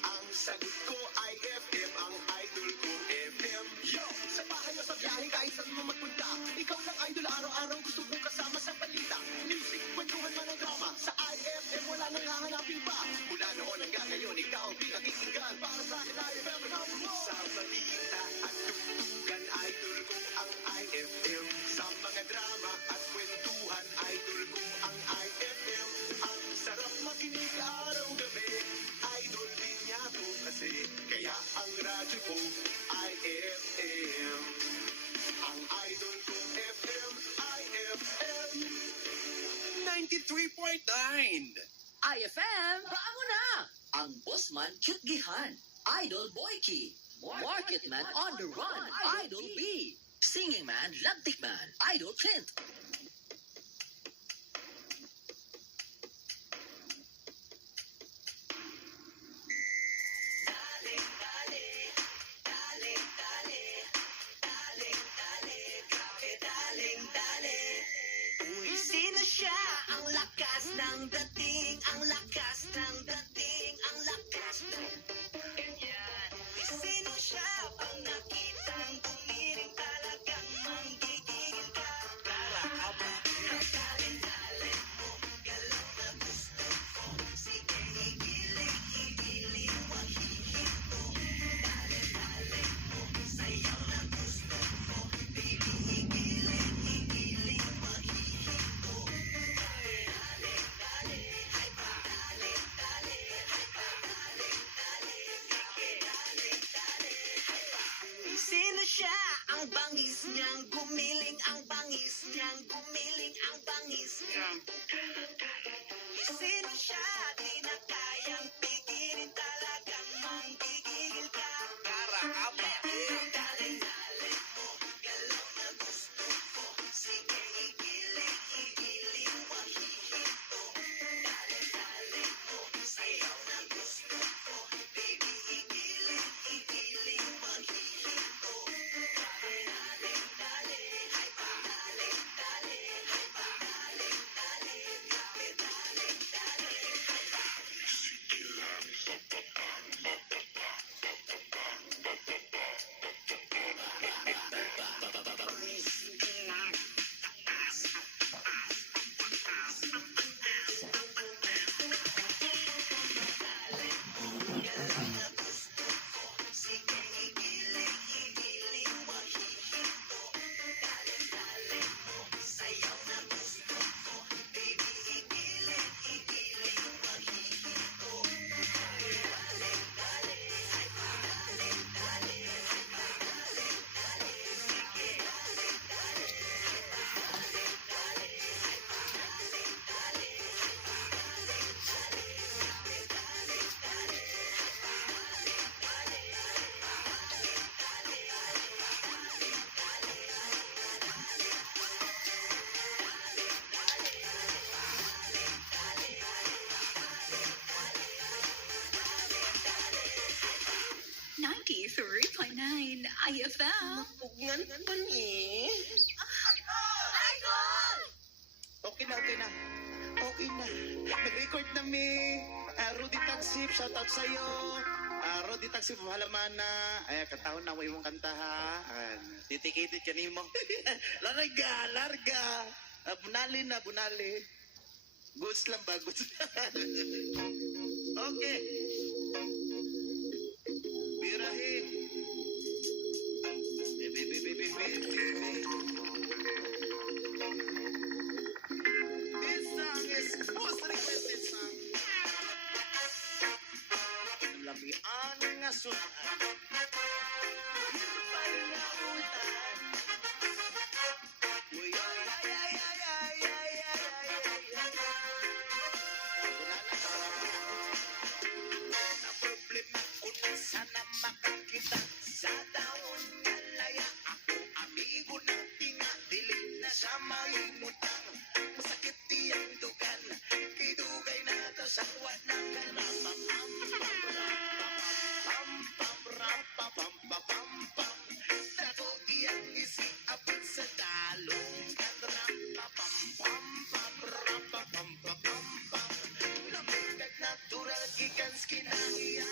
Ang sagot ko ay FM, ang idol ko FM. Yo! Sa bahay o sa biyahe, kahit saan mo magpunta, ikaw lang idol, araw-araw gusto kong kasama sa balita. Music, kwentuhan man ang drama, sa IFM wala nang hahanapin pa. Mula noon hanggang ngayon, ikaw ang pinakikinggan para sa akin IFM number one. Sa balita. radyo ko ay FM. Ang idol kong FM ay FM 93.9. IFM, paamo na! Ang Bossman Cute Gihan, Idol Boyki, Market Man on the Run, Idol B, Singing Man, Labtik Man, Idol Clint. Uy, sino siya? Ang lakas ng dating, ang lakas ng dating, ang lakas ng ganyan. Uy, sino siya? Pag nakita ng tumiring talagang manggigigil ka. Para abutin, talent mo, galaw na gusto ko. Sige, igiling, igiling, wag hihinto. Talent mo, sayaw na gusto ko. Baby, igiling, igiling, wag hihinto. Sino siya? Ang bangis niyang gumiling, ang bangis niyang gumiling, ang bangis niyang. Sino siya? Di na kayang pigilin, talagang manggigigil ka. Para abutin, talent mo, galaw na gusto ko. Sige, igiling, igiling, wag hihinto. Talent mo, sayaw na gusto ko. Baby, igiling, igiling, wag hihinto. Sige, igiling, igiling, wag hihinto. Talent mo, sayaw na gusto ko. Baby, igiling, igiling, wag hihinto. IFM. Mapugngan pa ni. Idol! Okay na, okay na. Okay na. Nag-record na mi. Rudy Tagsip, shoutout sa'yo. Rudy Tagsip, halaman na. Ay, katahon na, way mong kanta ha. Dedicated ka nimo. Larga, larga. Bunali na, bunali. Goods lang ba? Goods. Okay. Birahe. This song is most requested song. Labian nga sunan. Panagutan. Uy, ay, ay, ay, ay, ay, ay, ay, ay, ay. Na problema kung sana makakita sa taon nga laya. Ako amigo ng tinga, dili na sa malimutang. Masakit tiyang dugan, kay dugay na to sa wat na karapam. Dako iyang isiapit sa dalong Namidag natural gikan skinaya.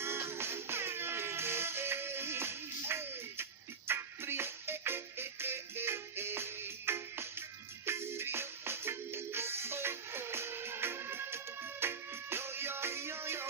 Yo, yo, yo, yo.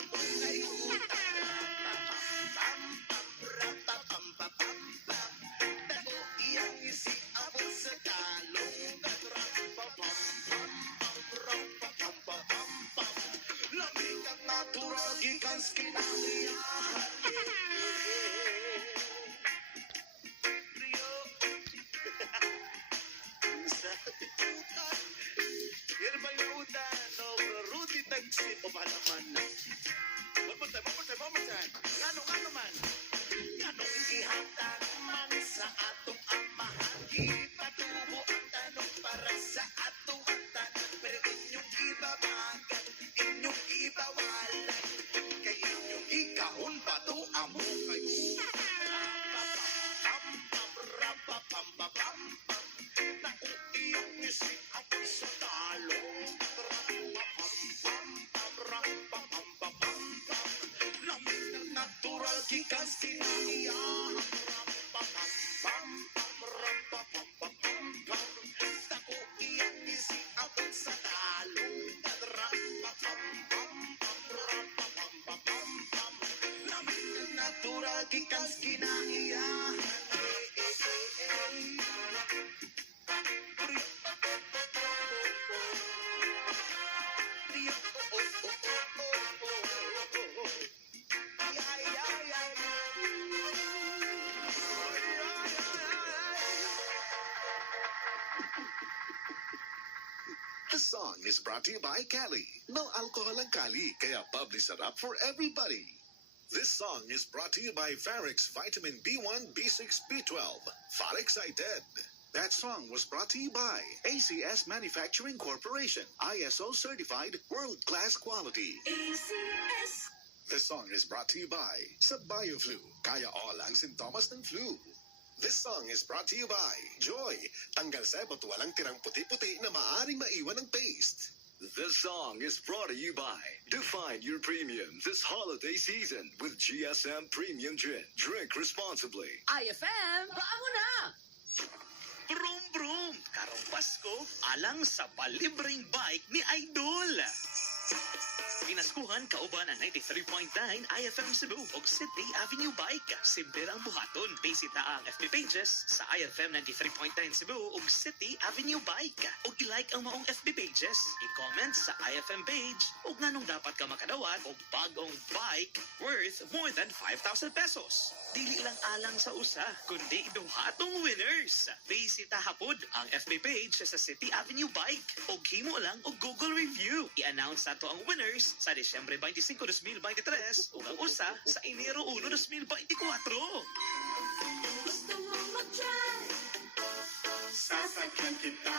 among ngayon. Dako iyang isip abot sa talong. Lamig at natural gikan sa kinaiyahan. Herbal na udan, no, Rudy Tagsip, o palaman na. Mamatay. Ano man? Anong ihatag man sa atong amahan? Ipatubo ang tanong para sa atong tanan. Pero inyong ibabagan, inyong ibawalan. Kay inyong ikahon pa to amo kayo. Rapapam. Naku iyong isip ako sa talong. Lamig na natural gikas kinaiyahan. Naku iyong isip ako sa talong. Lamig na natural gikas kinaiyahan. The song is brought to you by Cali. No alcohol ang Cali, kaya bubbly sarap for everybody. This song is brought to you by Farix Vitamin B1, B6, B12. Farexcited. That song was brought to you by ACS Manufacturing Corporation, ISO certified world-class quality. ACS. This song is brought to you by sa BioFlu, kaya all ang sintomas ng flu. This song is brought to you by Joy. Tanggal sebot walang tirang puti-puti na maaring maiwan ng paste. This song is brought to you by Define Your Premium this holiday season with GSM Premium Gin. Drink responsibly. IFM, paamo na! Brum! Karong Pasko, alang sa palibreng bike ni Idol. Pinaskuhan kauban ang 93.9 IFM Cebu ug City Avenue Bike. Simple ang buhaton. Bisita ang FB pages sa IFM 93.9 Cebu ug City Avenue Bike. Ug i-like ang maong FB pages. I-comment sa IFM page ug nganong dapat ka makadawat og bagong bike worth more than 5,000 pesos. Dili lang alang sa usa, kundi duhatong winners. Bisita hapod ang FB page sa City Avenue Bike ug himo lang og Google review. I-announce nato ang winners sa Disyembre 25, 2023 ug ang usa sa Enero 1, 2024. Gusto mo mag-try? Sasakyan kita.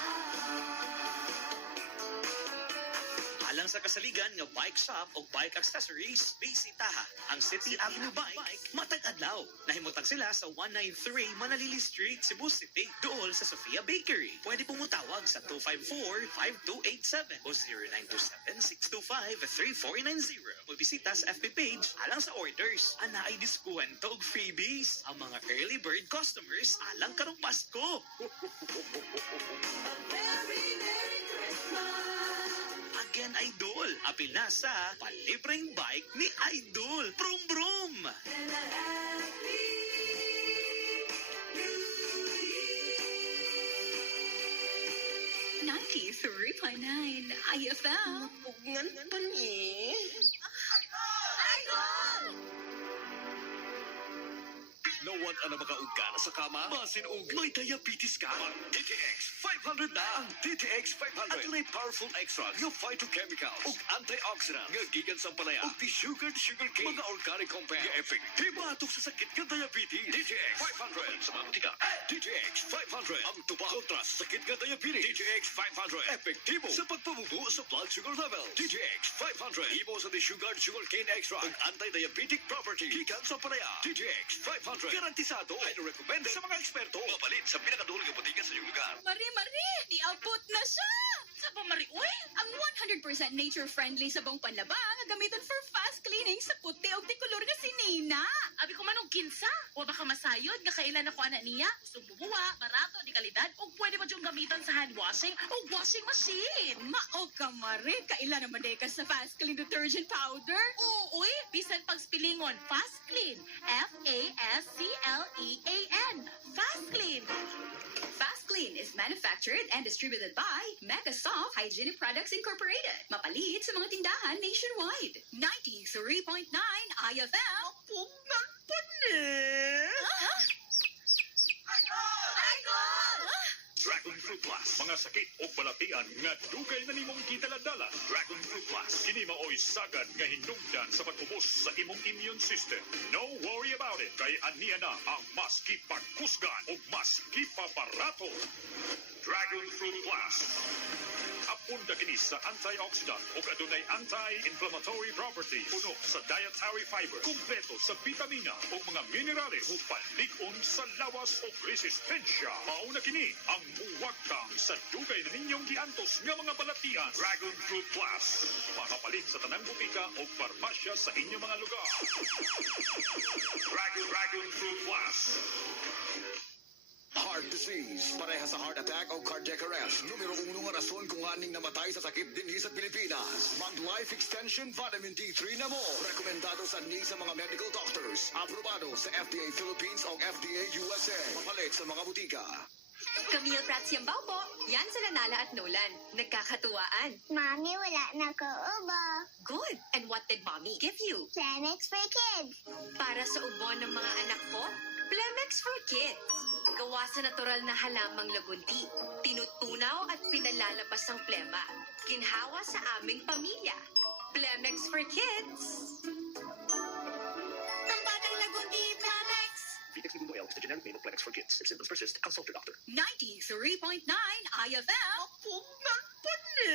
Alang sa kasaligan nga bike shop o bike accessories, bisitaha ang City Avenue Bike matag adlaw. Nahimutang sila sa 193 Manalili Street, Cebu City, duol sa Sofia Bakery. Pwede pumutawag sa 254-5287 o 0927-625-3490. Magbisita sa FB page alang sa orders. Ana ay diskuwento og freebies. Ang mga early bird customers alang karong Pasko. Merry Christmas. Again, Idol. Apil na sa palibreng bike ni Idol. Brum! And a happy New Year. 93.9 IFM. Pugngan pa ni. Idol! Nawan ang makaugka na sa kama? Masinog, may diabetes ka? DTX 500 na! Ang DTX 500 at may powerful extracts ng phytochemicals ug antioxidants nga gikan sa palaya ug the sugar cane mga organic compounds nga epektibo atok sa sakit nga diabetes. DTX 500 sa mga butika. DTX 500 ang tuba kontra sa sakit nga diabetes. DTX 500 epektibo sa pagpabubo sa blood sugar level. DTX 500 imo sa the sugar cane extract ug anti-diabetic property gikan sa palaya. DTX 500 garantisado ay recommended sa mga eksperto. Mapalit sa pinakadulong nga butika sa iyong lugar. Mari, niabot na siya! Sa pamari, uy! Ang 100% nature-friendly sabong panlaba nga gamiton for fast cleaning sa puti o tikulor nga si Nina. Abi ko manong kinsa. Wa ba ka masayod nga kailan ako ana niya? Gusto bubuwa, barato, di kalidad, o pwede ba diyong gamitan sa hand washing o washing machine? Mao ka mare, kailan naman day ka sa Fast Clean detergent powder? Uy, bisan pag spilingon, Fast Clean. F-A-S-C-L-E-A-N. Fast Clean. Fast Clean is manufactured and distributed by Megasoft Hygienic Products Incorporated. Mapalit sa mga tindahan nationwide. 93.9 IFM. Pugnan pa ni. Dragon Fruit Plus. Mga sakit o balatian nga dugay na nimong kitaladala. Dragon Fruit Plus. Kini maoy sagad nga hinungdan sa pagubos sa imong immune system. No worry about it. Kay aniya na ang mas kipagkusgan o mas kipaparato. Dragon Fruit Plus. Apunda kini sa antioxidant o adunay anti-inflammatory properties. Puno sa dietary fiber. Kumpleto sa vitamina o mga minerales o palikon sa lawas o resistensya. Mauna kini ang muwagtang sa dugay na ninyong giantos nga mga balatian. Dragon Fruit Plus. Makapalit sa tanang butika o parmasya sa inyong mga lugar. Dragon Fruit Plus. Heart disease, parehas sa heart attack o cardiac arrest. Numero 1 nga rason kung aning namatay sa sakit dinhi sa Pilipinas. Mag-Life Extension Vitamin D3 na mo. Rekomendado sa ni sa mga medical doctors. Aprobado sa FDA Philippines o FDA USA. Mapalit sa mga butika. Camille Prats yung po. Yan sila Nala at Nolan. Nagkakatuwaan. Mommy, wala na ko ubo. Good. And what did Mommy give you? Planex for kids. Para sa ubo ng mga anak ko, Plemex for Kids. Gawa sa natural na halamang lagundi. Tinutunaw at pinalalabas ang plema. Ginhawa sa aming pamilya. Plemex for Kids. Tambatang lagundi, Planex. Vitex Segundo L is the generic name of Plemex for kids. If symptoms persist, consult your doctor. 93.9 IFM. Pugnan pa ni.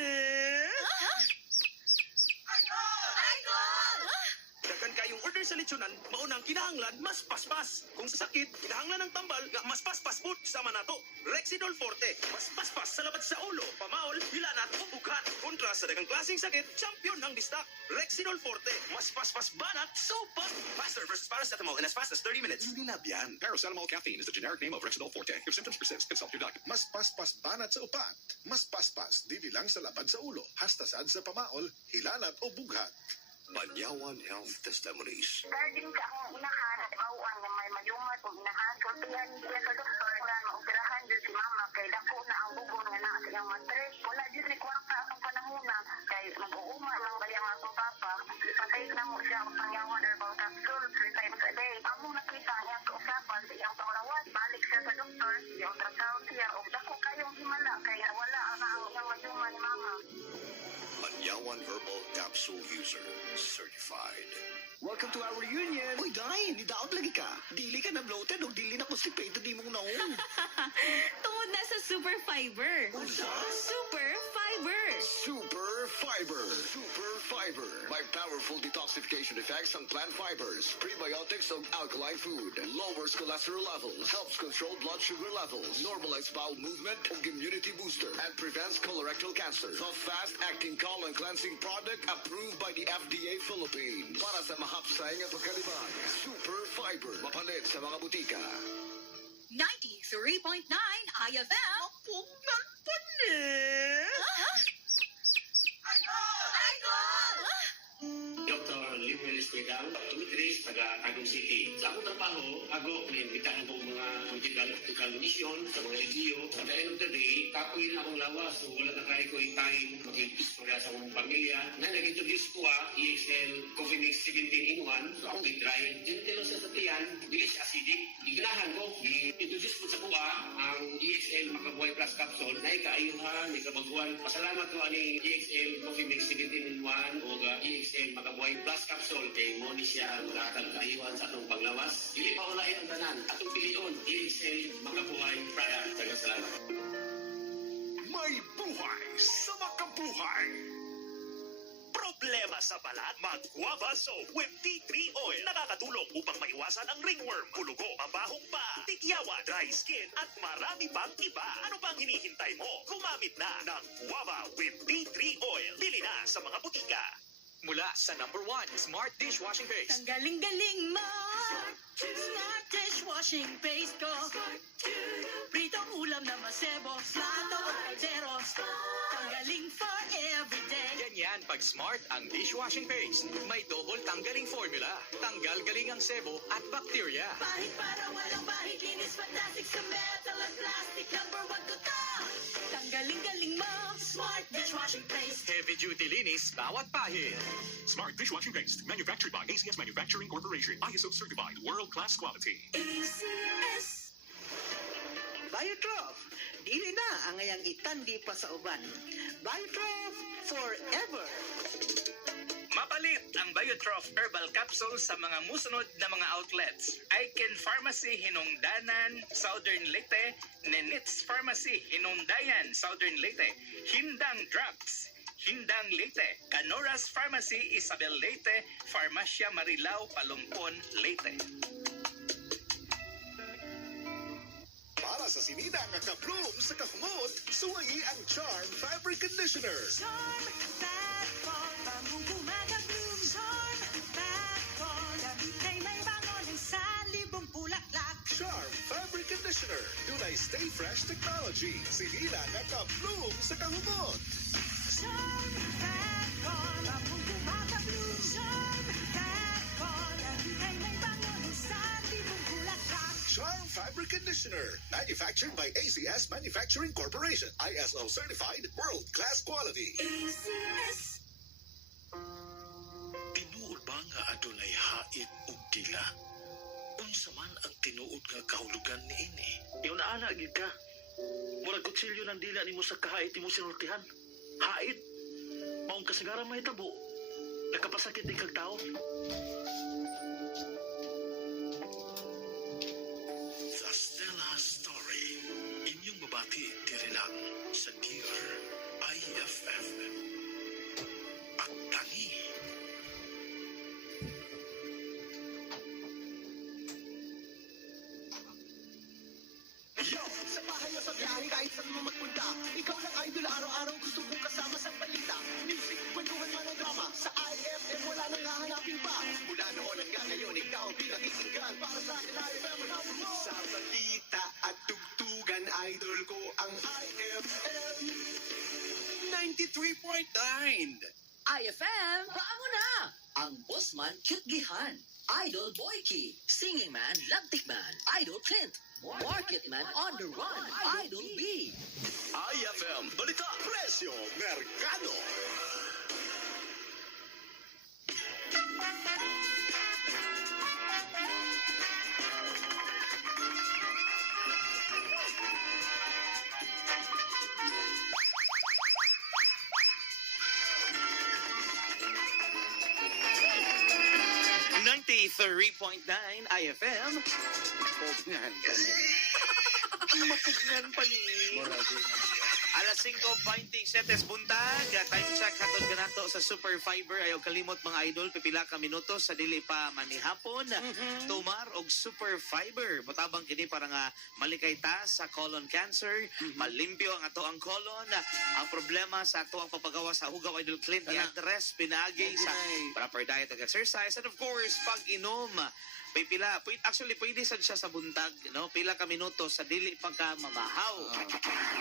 Daghan kayong order sa lechonan, maunang kinahanglan mas paspas. Kung sa sakit, kinahanglan ng tambal nga mas paspas pud sama nato. Rexidol Forte, mas paspas sa labad sa ulo, pamaol, hilanat o bughat. Kontra sa daghang klaseng sakit, champion ng distak. Rexidol Forte, mas paspas banat, sopa. Faster versus paracetamol in as fast as 30 minutes. Hindi labyan. Paracetamol caffeine is the generic name of Rexidol Forte. If symptoms persist, consult your doctor. Mas paspas banat sa upat. Mas paspas dili lang sa lapad sa ulo. Hasta sad sa pamaol, hilanat o bughat. Banyawan Health Testimonies. Garden ka ang inahan at bawaan nga may mayumat o inahan. Sultihan niya sa doktor nga maoperahan dyan si mama kay dako na ang bugon nga naa sa iyang matres. Wala dyan ni kwarta akong panahuna kay mag-uuma lang bayang akong papa. Ipatay na mo siya ang pangyawan herbal capsule 3 times a day. Among nakita niya sa usapan sa iyang panglawas. Balik siya sa doktor, yung ultrasound siya o dako kayong himala kaya wala ang iyang mayuman ni mama. Banyawan Herbal Capsule User. Certified. Welcome to our reunion. Uy, Day, nidaot lagi ka. Dili ka na bloated o dili na constipated di mong naon. Tungod na sa Super Fiber. Super Fiber. Super Fiber. Super Fiber. May powerful detoxification effects ang plant fibers, prebiotics o alkaline food. Lowers cholesterol levels. Helps control blood sugar levels. Normalize bowel movement o immunity booster. And prevents colorectal cancer. The fast-acting colon cleansing product approved by the FDA Philippines. Para sa mahapsay nga pagkalibang. Super Fiber. Mapalit sa mga butika. 93.9 IFM. Pugnan pa ni. Dr. Limuel Espegal, optometrist, taga Tagum City. Sa akong trabaho, ako naimbitahan ko mga political mission sa mga LGU. At the end of the day, kakuin akong lawas. So wala na kaya ko yung time mag-istorya sa akong pamilya. Na nag-introduce ko EXL Coffee Mix 17-in-1. So akong i-try. Dintilo sa satiyan, di siya acidic. Ignahan ko, i-introduce ko sa kuha ang EXL Makabuhay Plus Capsule na ikaayuhan, ikabaguhan. Pasalamat ko ang EXL Coffee Mix 17-in-1 o EXL Makabuhay Plus Capsule. Kay mo ni siya makatag kaayuhan sa atong panglawas. Dili pa ulahin ang tanan. Atong pilion, EXL Makabuhay Praya. Salamat. May buhay sa makabuhay. Problema sa balat? Mag-Guava Soap with tea tree oil. Nakakatulong upang maiwasan ang ringworm, kulugo, mabahong pa, tikyawa, dry skin, at marami pang iba. Ano pang hinihintay mo? Gumamit na ng Guava with tea tree oil. Bili na sa mga butika. mula sa number 1 Smart Dishwashing Paste. Ang galing-galing mo. Smart dishwashing paste ko. Pritong ulam na masebo. Plato o kaldero. Tanggaling for everyday. Ganyan pag Smart ang dishwashing paste. May double tanggaling formula. Tanggal galing ang sebo at bacteria. Bahid para walang bahid. Linis fantastic sa metal at plastic. Number 1 ko to. Tanggaling-galing mo. Smart dishwashing paste. Heavy duty linis bawat pahid. Smart Dishwashing Paste, manufactured by ACS Manufacturing Corporation, ISO certified, world-class quality. ACS. Biotrof, dili na ang ngayang itandi pa sa uban. Biotrof forever. Mapalit ang Biotrof Herbal Capsule sa mga musunod na mga outlets. Icon Pharmacy, Hinungdanan, Southern Leyte, Nenitz Pharmacy, Hinungdayan, Southern Leyte, Hindang Drugs, Hindang Leyte, Canoras Pharmacy, Isabel Leyte, Farmacia Marilao, Palumpon, Leyte. Para sa sinina nga ka-bloom sa kahumot, suwayi ang Charm Fabric Conditioner. Charm Fat Fall, bagong gumagabloom. Charm Fat Fall, damit ay may bangon ng salibong bulaklak. Charm Fabric Conditioner. Dunay Stay Fresh Technology. Sinina nga ka-bloom sa kahumot. Charm Fat Fall, bagong gumagabloom. Charm Fat Fall, damit ay may bangon ng salibong bulaklak. Charm Fabric Conditioner. Manufactured by ACS Manufacturing Corporation. ISO certified, world-class quality. ACS. Tinuod ba nga adunay haid ug dila? Unsa man ang tinuod nga kahulugan niini? Yung naana, gid ka. Murag kutsilyo ng dila ni mo sa kahait ni mo sinultihan. Hait. Maong kasagaran may tabo. Nakapasakit ni kag tao. The Stella Story. Inyong mabati diri lang sa Dear IFF. At tangi. Yo, sa bahay o sa biyahe kahit saan mo magpunta. Ikaw lang idol, araw-araw gusto kong kasama sa balita. Music, kwentuhan man ang drama. Sa IFM wala nang hahanapin pa. Mula noon hanggang ngayon, ikaw ang pinakikinggan. Para sa akin, IFM ang number one. Sa balita at tugtugan, idol ko ang IFM 93.9. IFM, paamo na! Ang Bossman Cute Gihan, Idol Boyki, Singing Man, Labtik Man, Idol Clint, Market Man on the Run, Idol B. IFM Balita Presyo Merkado. IFM. Pugnan. Mapugnan pa ni. Alas 5:27 buntag, time check hatod kanato sa Super Fiber. Ayaw kalimot mga idol, pipila ka minutos sa dili pa manihapon. Tumar og Super Fiber. Butabang kini para nga malikay ta sa colon cancer, malimpyo ang ato ang colon. Ang problema sa ato ang papagawa sa hugaw idol Clint, i-address pinagi sa proper diet and exercise, and of course pag-inom. Pila, actually pwede sad siya sa buntag, no? Pila ka minuto sa dili pa ka mamahaw.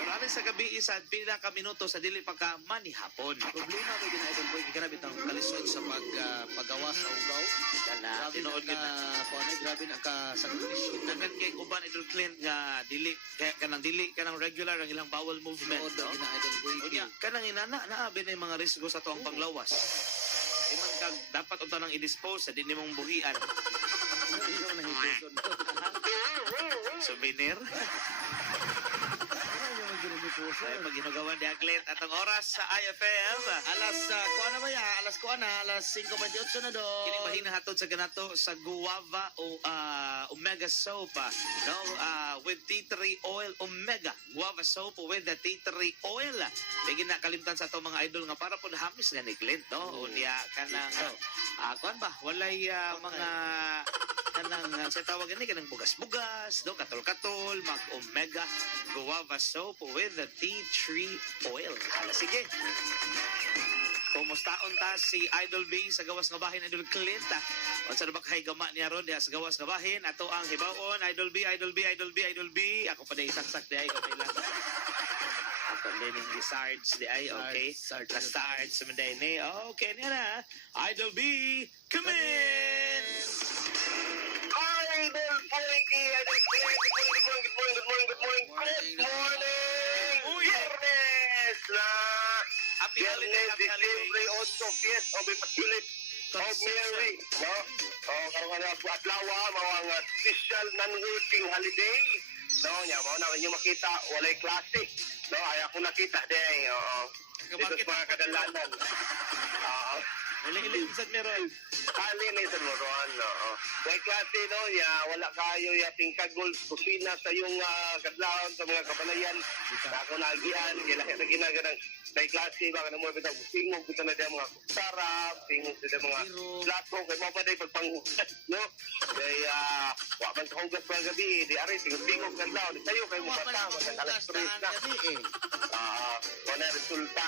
Marami sa gabi isa pila ka minuto sa dili pa ka manihapon. Problema ba ginaidol boy grabe tang kalisod sa paggawa sa ugaw. Kana Grabe na grabe na ka sakripisyo. Dagan kay uban idol Clint nga dili kanang regular ang ilang bowel movement, Todo no? ginaidol boy. Unya kanang inana naabi na yung mga risgo sa tuwang panglawas. Iman kag dapat unta nang i-dispose sa dinhi mong buhian. Souvenir. Ay, pag ginagawa ni Aglet at ang oras sa IFM. Alas kuana ba ya? Alas 5:28 na do. Kini mahina hatod sa ganato sa guava o omega soap, no? With tea tree oil omega guava soap with the tea tree oil. Lagi na kalimtan sa ato mga idol nga para po hamis nga ni Clint, no? Unya kanang kuan ba walay mga kanang sa tawag ni kanang bugas-bugas, no? Katol-katol, mag omega guava soap with the tea tree oil. Sige. Kumustaon ta si Idol B sa gawas nga bahin, Idol Clint. O sa ba kay gama niya ron diha sa gawas nga bahin. Ato ang hibawon, Idol B, Idol B, Idol B, Idol B. Ako pa day saksak di ay ko lang. Ako din yung Sarge di ay, okay? Na Sarge sa manday ni. Okay niya na. Idol B, come in! Idol Boyki, Idol Clint, good morning. Viernes na. Happy holiday, happy holiday. Diciembre 8, Fies, o may patulit. of Mary, no? O, karong nga po at lawa, mga special non-working holiday. No, nya mo na inyo makita, walay klase. No, ay ako nakita din, oo. Dito sa mga kadalanan. Oo. Ili-ili sa meron. Ni sa meron, oo. May klase, no, ya, wala kayo, ya, tingkagol, kusina sa yung kadlaon, sa mga kabalayan. Ako nagian, kailangan na ginaganang may klase, baka na mo bitang singog, bitang na mga sarap, singog sa mga plato, kay mo pa din pagpanghugas, no? Kaya, wakan sa hugas pa gabi, di ari, singog ka daw, di tayo kayo mo bata, matagalas stress na. Wala resulta.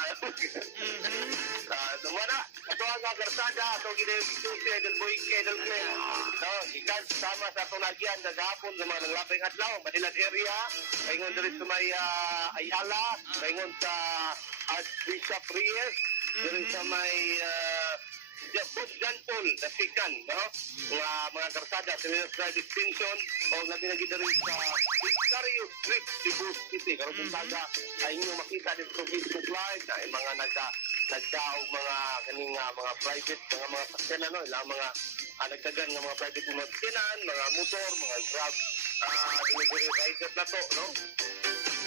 Wala, ito ang karsada, ito ginibisusi, Idol Boyki, Idol Clint. No, ikan sama sa itong nagyan, nagahapon, sa mga nanglaping atlaw, Manilan area, kaingon dito sa may Ayala, kaingon sa Archbishop Reyes, dito sa may Janpol, Dasikan, no? Mga karsada, sa distinction, o natinagin na rin sa Victorio Street, Cebu City. Karong puntaga, ay inyo makita dito sa Facebook Live, na mga nagdaog mga kaning mga private, mga sakyanan, no? Ilang mga nagdagan ng mga private mga sakyanan, mga motor, mga grab, delivery rider na to, no?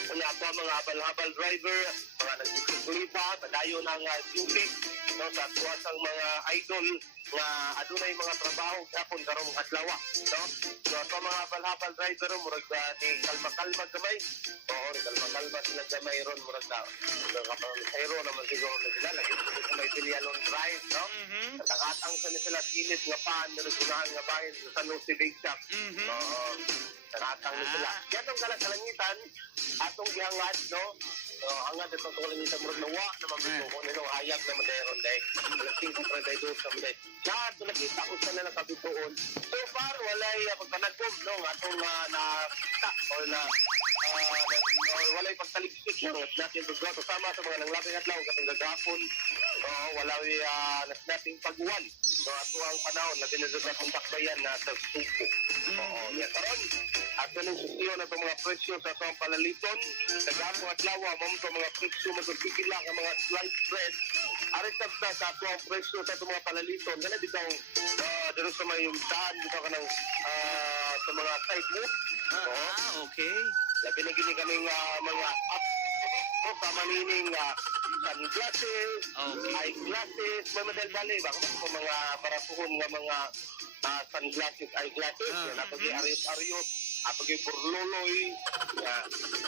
Kanya po mga habal-habal driver, mga nagsusulipa, padayo ng duty, no, sa tuwasang mga idol nga adunay mga trabaho kapon karong adlaw, no? So sa mga habal-habal driver murag ni kalma-kalma gamay. Oo, kalma-kalma sila gamay ron murag kapag sayro naman siguro na sila lagi sa may Pilialon Drive, no? Nakatang sa sila sinis nga pan na sunahan nga bahin sa San Jose Bake Shop. Oo. Nakatang sila. Yan ang kalangitan atong gihangat, no? Hangad ito ang kalangitan murag nawa na mabito ko nilo hayag na mandayon day. Alas 5:32 sa manday. Lahat na nakita ko sa nila kabituon. So far, walay pagpanagkom, no? Atong nakita o walay pagtaligsik, no? Natin pagkato sama sa mga nanglaping adlaw katong gagapon. Walay nating pagwan. So ato ang panahon na tinadala kong takbayan na sa suko. Yan karon. Ato ng susiyo na itong mga presyo sa atong palaliton. Nagapong adlaw, mamto mga presyo magpipila ang mga slice bread. Arisap na sa atong presyo sa itong mga palaliton. Kaya dito dito sa may saan, dito ka ng sa mga side move. Okay. Labi na gini kaming mga pamanining sunglasses, eyeglasses, may madal-dali. Baka mga parasuhon nga mga sunglasses, eyeglasses. Napagi arios-arios, napagi burloloy,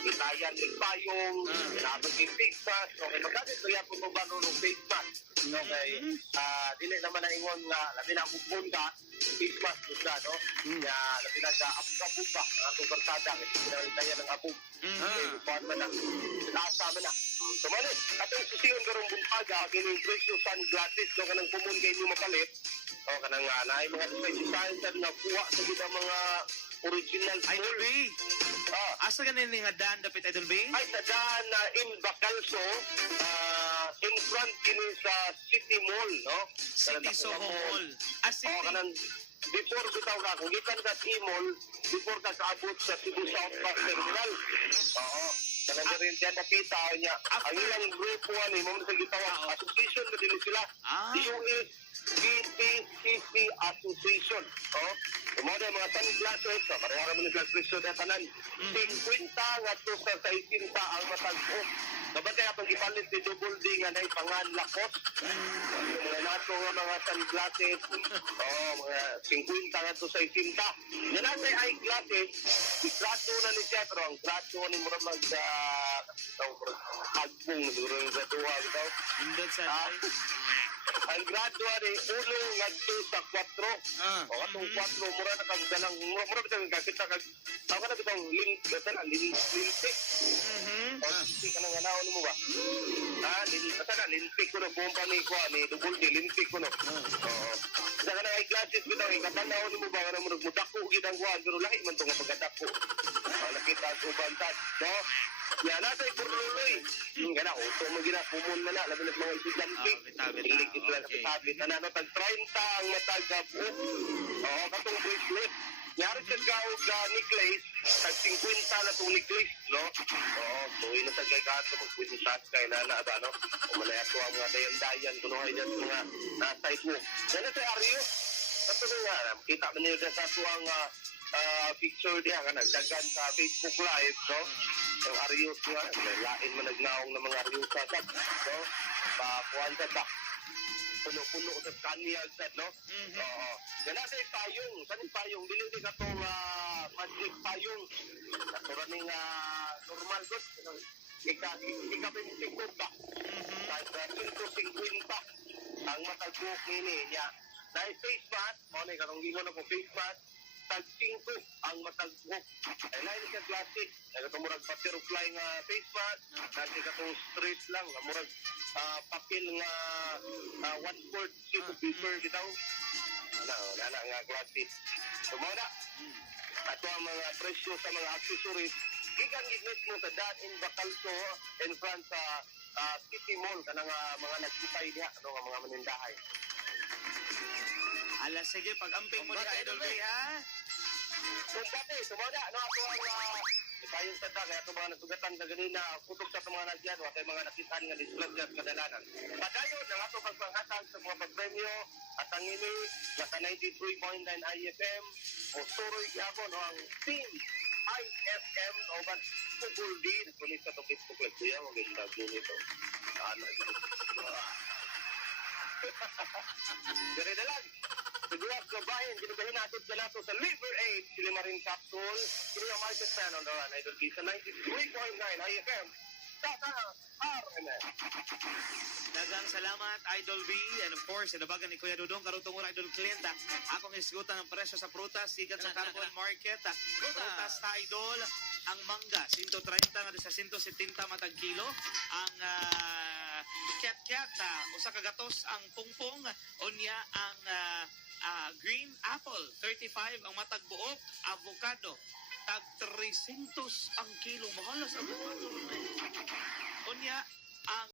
itayan ng payong, napagi face mask. Okay, magkakit ko yan kung ba ng face mask. Okay, dili naman na ingon nga, labi na akong bunda, face mask na, no? Kaya labi na sa abog-abog ba, ang atong karsada, kasi pinalitayan ng abog. Buwan man na, nasa man na. So, manis, atong susiyon karong bumpaga, kining presyo sunglasses, no, kanang kumun kayo nyo mapalit, o kanang na, yung mga design na kuha sa gita mga original Idol B. Asa ka nini nga daan dapit Idol B? Ay, sa daan in Bacalso, in front kini sa City Mall, no? City Soho Mall. City. Kanang before bitaw ka, kung gikan ka City Mall, before ka kaabot sa Cebu South Bus Terminal. Kanang rin dyan nakita niya, ang ilang grupo ni mo sa gitawang association na din sila. DOS PTCC Association. Mga mga sunglasses, parehara mo naglas presyo na tanan. 50 nga to sa 60 ang matagpo. Kabatay atong ipalit ni Double D nga na ipangan lakos. Mga nato nga mga sunglasses, mga 50 nga to sa 60. Yan ang eyeglasses, itrato na ni siya, pero ang trato ni mo mag hagbong, siguro yung gatuwa. Indot sa ang gradua ni uno ngadto sa 4. O atong 4 mura na kag dalang mura bitang kakita kag ako na bitang lintik. O si kana nga naon mo ba? Lintik ko na bomba ni ko ni dubol ni lintik ko no. Oo. Sa kana ay glasses bitang ikatanaw mo ba nga mo nagmudako gid ang kuan pero lahi man tong pagkadako. Nakita ko bantad, no? Yan na tayo purluloy. Gana, uto mo gina, pumun na na, labi na mga estudyante. Iligid lang sa sabi na no, tag 30 ang matagap. Oo, katong bracelet. Nyari sa gaog necklace, tag 50 na itong necklace, no? Oo, tuwi na sa gagato, magpwedesas kayo na na, no? Umanaya ko ang mga dayan-dayan, kunuhay dyan sa mga size mo. Yan na sa Ario. Katulong nga, kita mo niyo sa tuwang picture diya ka nagdagan sa Facebook Live, no? Ang Arius nga, lain man nagnaong ng mga Arius sa sad, no? Pakuhan sa dak. Puno-puno sa kanyag sad, no? Oo. Yan sa payong. Saan yung payong? Dili di ka itong magic payong. Katulad ng normal good. Ika-25 ba? Tag 150 ang matagbuok nini niya. Dahil face mask, mo na ikatong gingon ako face mask, tag 5 ang matagbuok. Ay lain ka plastic. Ay katong murag butterfly nga face mask. Dahil katong straight lang. Murag papel nga 1/4 sheet of paper bitaw. Nana nga plastic. Sumana. Ato ang mga presyo sa mga accessories. Gikan gignis mo sa Dan in Bacalso in front sa City Mall kanang mga nagkipay diha ano nga mga manindahay. Ala, sige, pag-amping mo ni Idol Ray, ha? Kumbate, sumada, no, ako ang kayong tata, kaya ito mga nasugatan na ganina, putok sa mga nagyan, wakay mga nakitaan nga displagyan kadalanan. Padayon, ang ato pagpanghatag sa mga pagpremyo, at ang ini, nasa 93.9 IFM, o suroy gyapon, no, ang Team IFM, o ba't Pugul D, kulit sa tokit ko, kuya, huwag yung nagdun ito. Ano ito? Dari na lang. Seguras ko bahin, ginugahin natin ka nato sa Liver Aid, Silimarin Capsule, Kini ang market fan on the run, Idol B, sa 93.9 IFM, Tata RMN. Dagang salamat, Idol B. And of course, inabagan ni Kuya Dudong, karutong ura, Idol Clint. Akong isgutan ng presyo sa prutas, sigat sa carbon market. Prutas ta, Idol, ang mangga, 130 nga sa 170 matag kilo. Ang kiat-kiat, usa ka gatos ang pungpong, unya ang green apple, 35 ang matag buok, avocado, tag 300 ang kilo. Mahalas avocado. Unya, ang